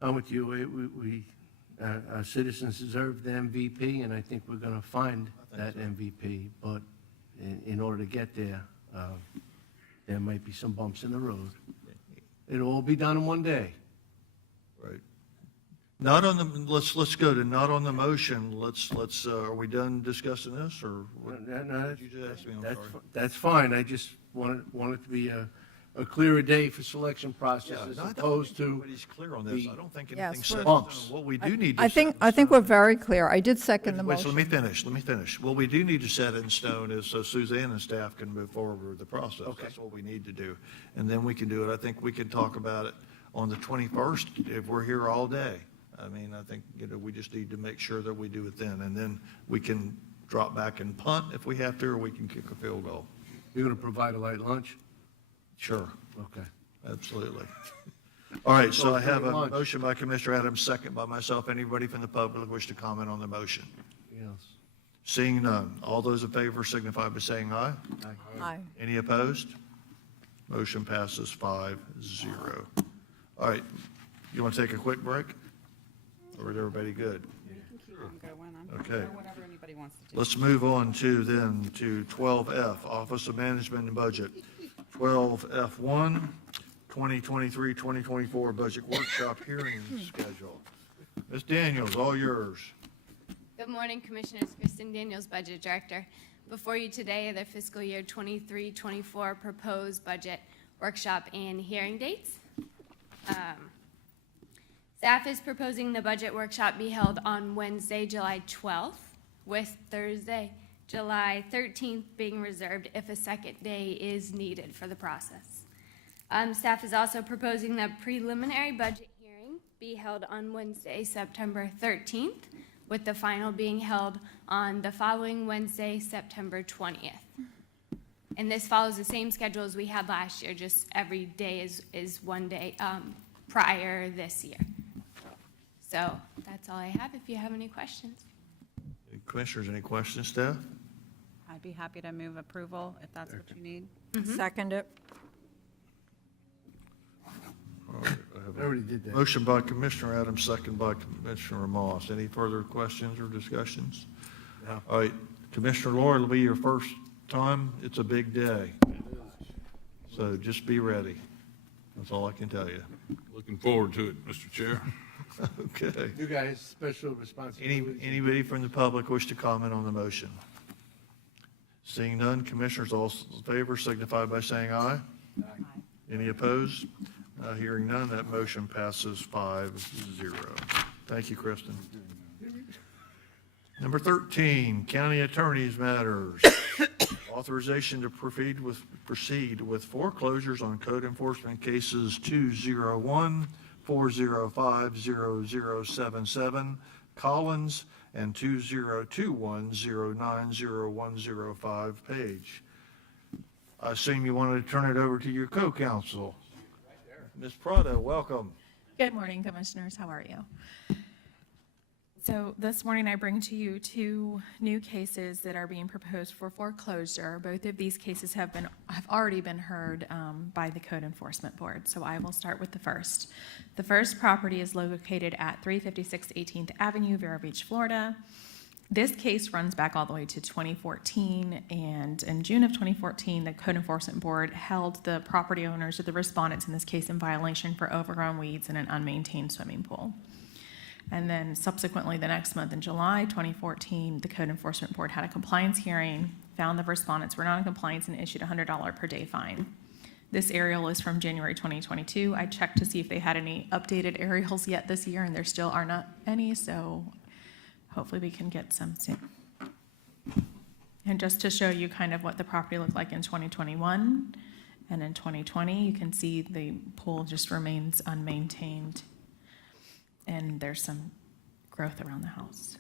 I'm with you. Our citizens deserve the MVP, and I think we're going to find that MVP. But in order to get there, there might be some bumps in the road. It'll all be done in one day. Right. Not on the, let's go to not on the motion. Are we done discussing this, or what did you just ask me? I'm sorry. That's fine. I just want it to be a clearer day for selection process as opposed to. Everybody's clear on this. I don't think anything's Yes, set in bumps. stone. What we do need to I think we're very clear. I did second the Wait, so motion. let me finish. What we do need to set in stone is so Suzanne and staff can move forward with the process. Okay. That's what we need to do. And then we can do it. I think we can talk about it on the 21st if we're here all day. I mean, I think, we just need to make sure that we do it then. And then we can drop back and punt if we have to, or we can kick a field goal. You're going to provide a light lunch? Sure, Okay. absolutely. All right, so I have a Lunch. motion by Commissioner Adams, second by myself. Anybody from the public wish to comment on the motion? Yes. Seeing none, all those in favor signify by saying aye. Aye. Any opposed? Motion passes 5-0. All right, you want to take a quick break? Or is everybody good? Okay. Let's move on to 12F, Office of Management and Budget. 12F1, 2023-2024 Budget Workshop Hearing Schedule. Ms. Daniels, all yours. Good morning, Commissioners. Kristen Daniels, Budget Director. Before you today are the fiscal year 23-24 proposed budget workshop and hearing dates. Staff is proposing the budget workshop be held on Wednesday, July 12th, with Thursday, July 13th being reserved if a second day is needed for the process. Staff is also proposing the preliminary budget hearing be held on Wednesday, September 13th, with the final being held on the following Wednesday, September 20th. And this follows the same schedule as we had last year, just every day is one day prior this year. So that's all I have. If you have any questions. Commissioners, any questions, staff? I'd be happy to move approval if that's what you need. Second it. All right, I have I already did that. Motion by Commissioner Adams, second by Commissioner Moss. Any further questions or discussions? No. All right, Commissioner Lloyd, it'll be your first time. It's a big day. So just be ready. That's all I can tell you. Looking forward to it, Mr. Chair. Okay. You guys, special responsibility. Anybody from the public wish to comment on the motion? Seeing none, Commissioners, all in favor signify by saying aye. Aye. Any opposed? Hearing none, that motion passes 5-0. Thank you, Kristen. Number 13, County Attorney's Matters. Authorization to proceed with foreclosures on code enforcement cases 201-405-0077, Collins, and 2021-090105 Page. I assume you wanted to turn it over to your co-counsel. Ms. Prado, welcome. Good morning, Commissioners. How are you? So this morning I bring to you two new cases that are being proposed for foreclosure. Both of these cases have already been heard by the Code Enforcement Board. So I will start with the first. The first property is located at 356 18th Avenue, Vero Beach, Florida. This case runs back all the way to 2014, and in June of 2014, the Code Enforcement Board held the property owners or the respondents in this case in violation for overgrown weeds in an unmaintained swimming pool. And then subsequently, the next month in July 2014, the Code Enforcement Board had a compliance hearing, found the respondents were not in compliance, and issued a $100 per day fine. This aerial is from January 2022. I checked to see if they had any updated aerials yet this year, and there still are not any, so hopefully we can get some soon. And just to show you kind of what the property looked like in 2021 and in 2020, you can see the pool just remains unmaintained, and there's some growth around the house.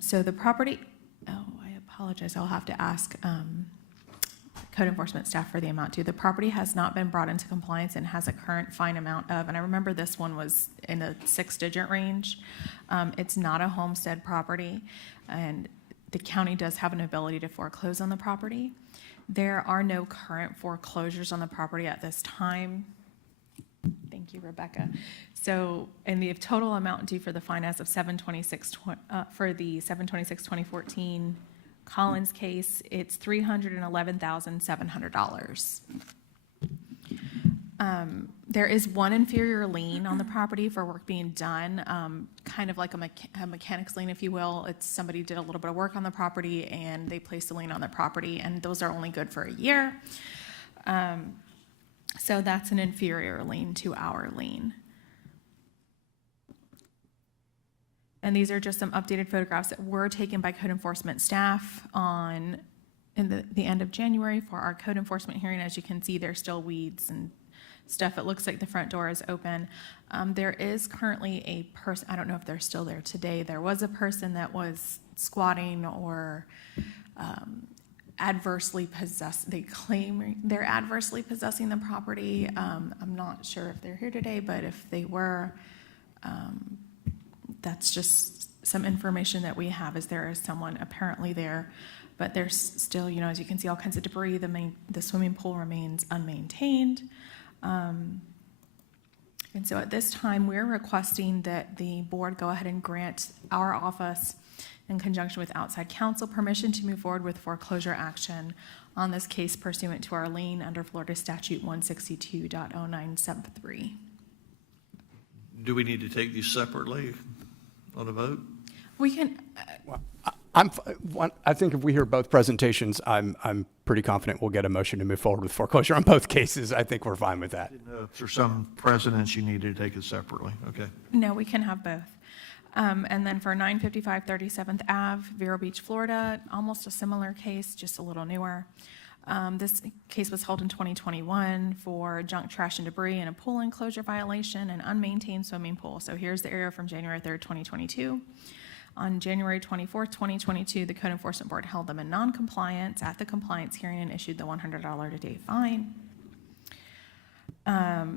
So the property, oh, I apologize, I'll have to ask Code Enforcement staff for the amount due. The property has not been brought into compliance and has a current fine amount of, and I remember this one was in a 6-digit range. It's not a homestead property, and the county does have an ability to foreclose on the property. There are no current foreclosures on the property at this time. Thank you, Rebecca. So, and the total amount due for the fine as of 7/26, for the 7/26/2014 Collins case, it's $311,700. There is one inferior lien on the property for work being done, kind of like a mechanic's lien, if you will. It's somebody did a little bit of work on the property and they placed a lien on the property, and those are only good for a year. So that's an inferior lien to our lien. And these are just some updated photographs that were taken by Code Enforcement staff in the end of January for our Code Enforcement hearing. As you can see, there's still weeds and stuff. It looks like the front door is open. There is currently a person, I don't know if they're still there today. There was a person that was squatting or adversely possessed. They claim they're adversely possessing the property. I'm not sure if they're here today, but if they were, that's just some information that we have, is there is someone apparently there, but there's still, as you can see, all kinds of debris. The swimming pool remains unmaintained. And so at this time, we're requesting that the board go ahead and grant our office, in conjunction with outside counsel, permission to move forward with foreclosure action on this case pursuant to our lien under Florida Statute 162.0973. Do we need to take these separately on a vote? We can, I think if we hear both presentations, I'm pretty confident we'll get a motion to move forward with foreclosure on both cases. I think we're fine with that. If there's some precedents you need to take it separately, okay. no, we can have both. And then for 955 37th Ave, Vero Beach, Florida, almost a similar case, just a little newer. This case was held in 2021 for junk, trash, and debris in a pool enclosure violation and unmaintained swimming pool. So here's the area from January 3rd, 2022. On January 24th, 2022, the Code Enforcement Board held them in non-compliance at the compliance hearing and issued the $100 a day fine.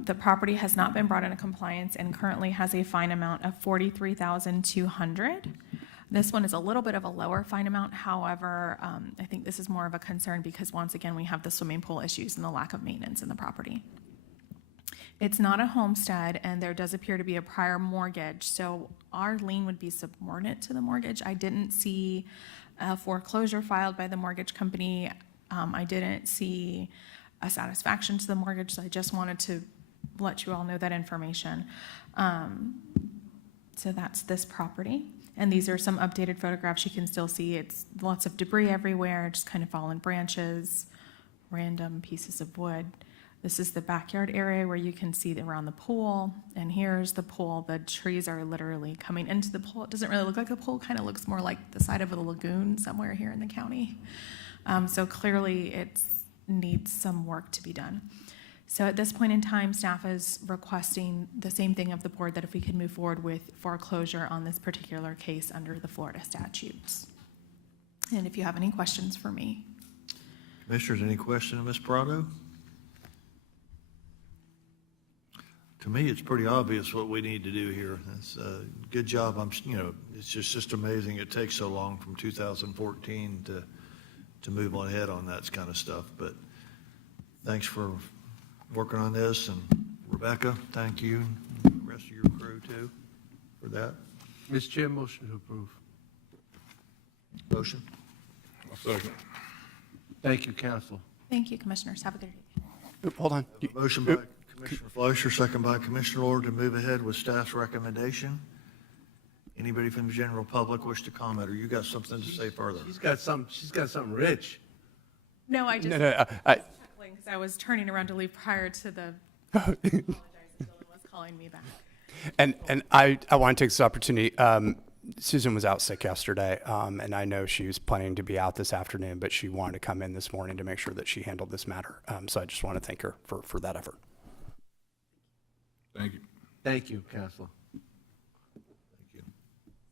The property has not been brought into compliance and currently has a fine amount of $43,200. This one is a little bit of a lower fine amount. However, I think this is more of a concern because once again, we have the swimming pool issues and the lack of maintenance in the property. It's not a homestead, and there does appear to be a prior mortgage, so our lien would be subordinate to the mortgage. I didn't see a foreclosure filed by the mortgage company. I didn't see a satisfaction to the mortgage, so I just wanted to let you all know that information. So that's this property. And these are some updated photographs. You can still see it's lots of debris everywhere, just kind of fallen branches, random pieces of wood. This is the backyard area where you can see around the pool. And here's the pool. The trees are literally coming into the pool. It doesn't really look like a pool, kind of looks more like the side of a lagoon somewhere here in the county. So clearly it needs some work to be done. So at this point in time, staff is requesting the same thing of the board, that if we could move forward with foreclosure on this particular case under the Florida statutes. And if you have any questions for me. Commissioners, any question of Ms. Prado? To me, it's pretty obvious what we need to do here. It's a good job. It's just amazing it takes so long from 2014 to move on ahead on that kind of stuff. But thanks for working on this, and Rebecca, thank you, and the rest of your crew too, for that. Mr. Chair, motion to approve. Motion? I'll second. Thank you, Council. Thank you, Commissioners. Have a good day. Hold on. Motion by Commissioner Fleischer, second by Commissioner Lord to move ahead with staff's recommendation. Anybody from the general public wish to comment, or you got something to say further? She's got something rich. No, I just, No, because I was turning around to leave prior to the, apologize, Dylan was calling me back. And I want to take this opportunity. Susan was out sick yesterday, and I know she was planning to be out this afternoon, but she wanted to come in this morning to make sure that she handled this matter. So I just want to thank her for that effort. Thank you. Thank you, Council.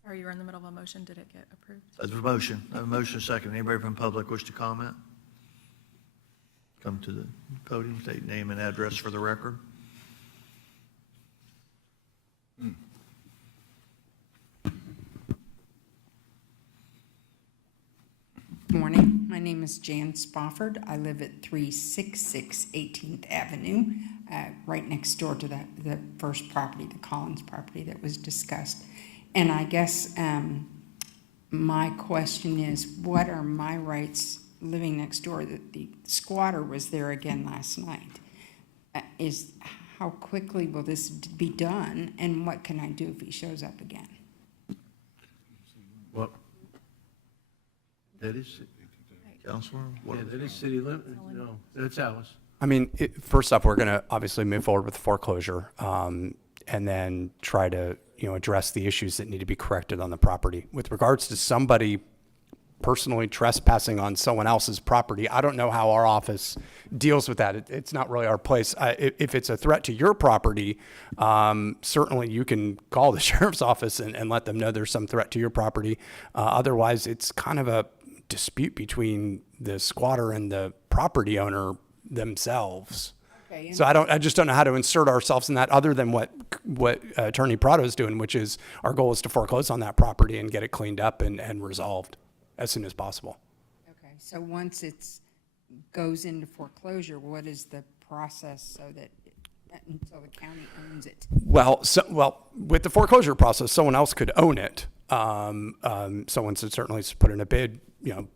Sorry, you were in the middle of a motion. Did it get approved? There's a motion. I have a motion second. Anybody from public wish to comment? Come to the podium, state name and address for the record. Morning. My name is Jan Spofford. I live at 366 18th Avenue, right next door to the first property, the Collins property that was discussed. And I guess my question is, what are my rights living next door? The squatter was there again last night. How quickly will this be done, and what can I do if he shows up again? Well, that is, Counselor? yeah, that is city limit, no, that's ours. I mean, first off, we're going to obviously move forward with foreclosure, and then try to, address the issues that need to be corrected on the property. With regards to somebody personally trespassing on someone else's property, I don't know how our office deals with that. It's not really our place. If it's a threat to your property, certainly you can call the sheriff's office and let them know there's some threat to your property. Otherwise, it's kind of a dispute between the squatter and the property owner themselves. Okay, So I just don't know how to insert ourselves in that, other than what Attorney Prado is doing, which is our goal is to foreclose on that property and get it cleaned up and resolved as soon as possible. Okay, so once goes into foreclosure, what is the process so that until the county owns it? Well, with the foreclosure process, someone else could own it. Someone should certainly put in a bid,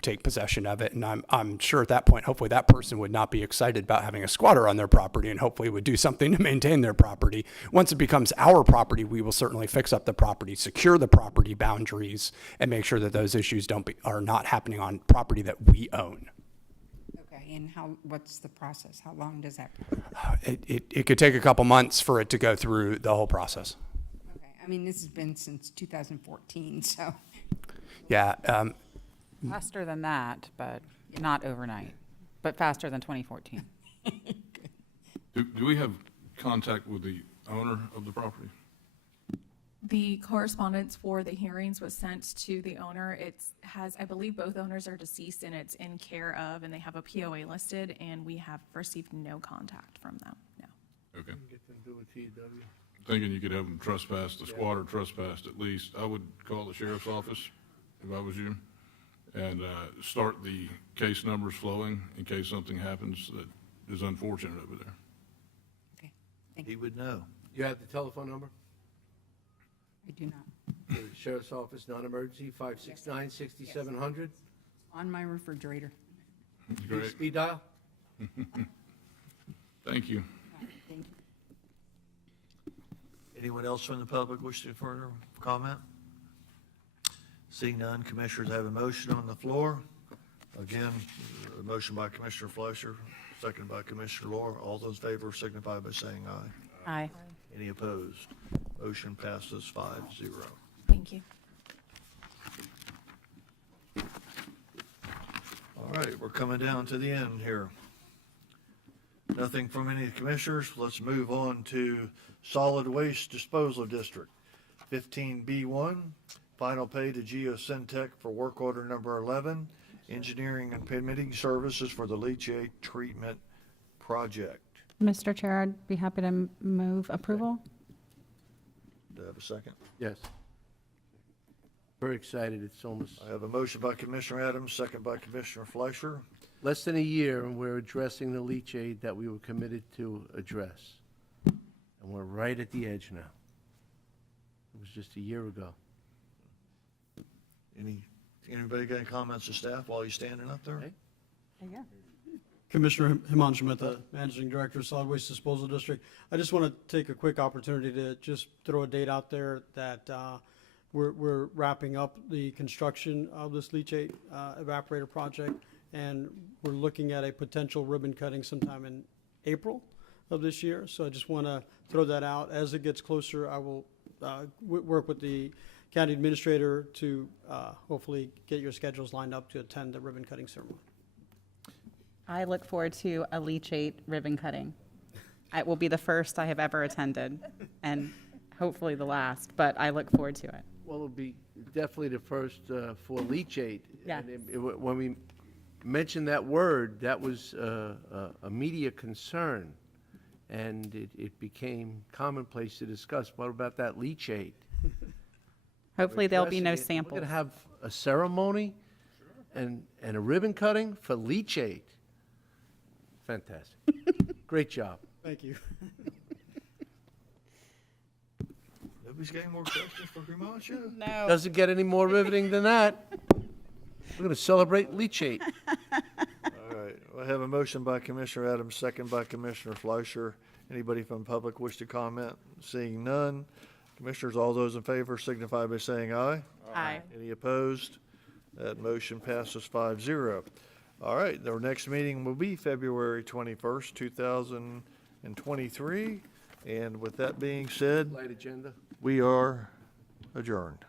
take possession of it. And I'm sure at that point, hopefully that person would not be excited about having a squatter on their property, and hopefully would do something to maintain their property. Once it becomes our property, we will certainly fix up the property, secure the property boundaries, and make sure that those issues are not happening on property that we own. Okay, and what's the process? How long does that? It could take a couple months for it to go through the whole process. Okay, I mean, this has been since 2014, so. Yeah. Faster than that, but not overnight, but faster than 2014. Do we have contact with the owner of the property? The correspondence for the hearings was sent to the owner. It has, I believe both owners are deceased, and it's in care of, and they have a POA listed, and we have received no contact from them, no. Okay. Get them to do a TW. Thinking you could have them trespass, the squatter trespassed at least. I would call the sheriff's office if I was you, and start the case numbers flowing in case something happens that is unfortunate over there. Okay, thank He you. would know. You have the telephone number? I do not. The Sheriff's Office, non-emergency, 569-6700. On my refrigerator. Great. Speed dial? Thank you. Thank you. Anyone else from the public wish to further comment? Seeing none, commissioners have a motion on the floor. Again, a motion by Commissioner Fleischer, second by Commissioner Lohr. All those in favor signify by saying aye. Aye. Any opposed? Motion passes 5-0. Thank you. All right, we're coming down to the end here. Nothing from any commissioners. Let's move on to Solid Waste Disposal District. 15B1, final pay to Geosyntec for work order number 11, engineering and permitting services for the leachate treatment project. Mr. Chair, I'd be happy to move approval. Do I have a second? Yes. Very excited, it's almost I have a motion by Commissioner Adams, second by Commissioner Fleischer. less than a year, and we're addressing the leachate that we were committed to address. And we're right at the edge now. It was just a year ago. Any Anybody got any comments to staff while he's standing up there? Yeah. Commissioner Himanshu Mehta, Managing Director, Solid Waste Disposal District. I just want to take a quick opportunity to just throw a date out there that we're wrapping up the construction of this leachate evaporator project, and we're looking at a potential ribbon cutting sometime in April of this year. So I just want to throw that out. As it gets closer, I will work with the county administrator to hopefully get your schedules lined up to attend the ribbon cutting ceremony. I look forward to a leachate ribbon cutting. It will be the first I have ever attended, and hopefully the last, but I look forward to it. Well, it'll be definitely the first for leachate. Yeah. And when we mentioned that word, that was a media concern, and it became commonplace to discuss. What about that leachate? Hopefully there'll be no We're samples. going to have a ceremony and a ribbon cutting for leachate. Fantastic. Great job. Thank you. Nobody's got any more questions for Himanshu? No. Doesn't get any more riveting than that. We're going to celebrate leachate. All right, I have a motion by Commissioner Adams, second by Commissioner Fleischer. Anybody from the public wish to comment? Seeing none. Commissioners, all those in favor signify by saying aye. Aye. Any opposed? That motion passes 5-0. All right, our next meeting will be February 21st, 2023. And with that being said, Light agenda. we are adjourned.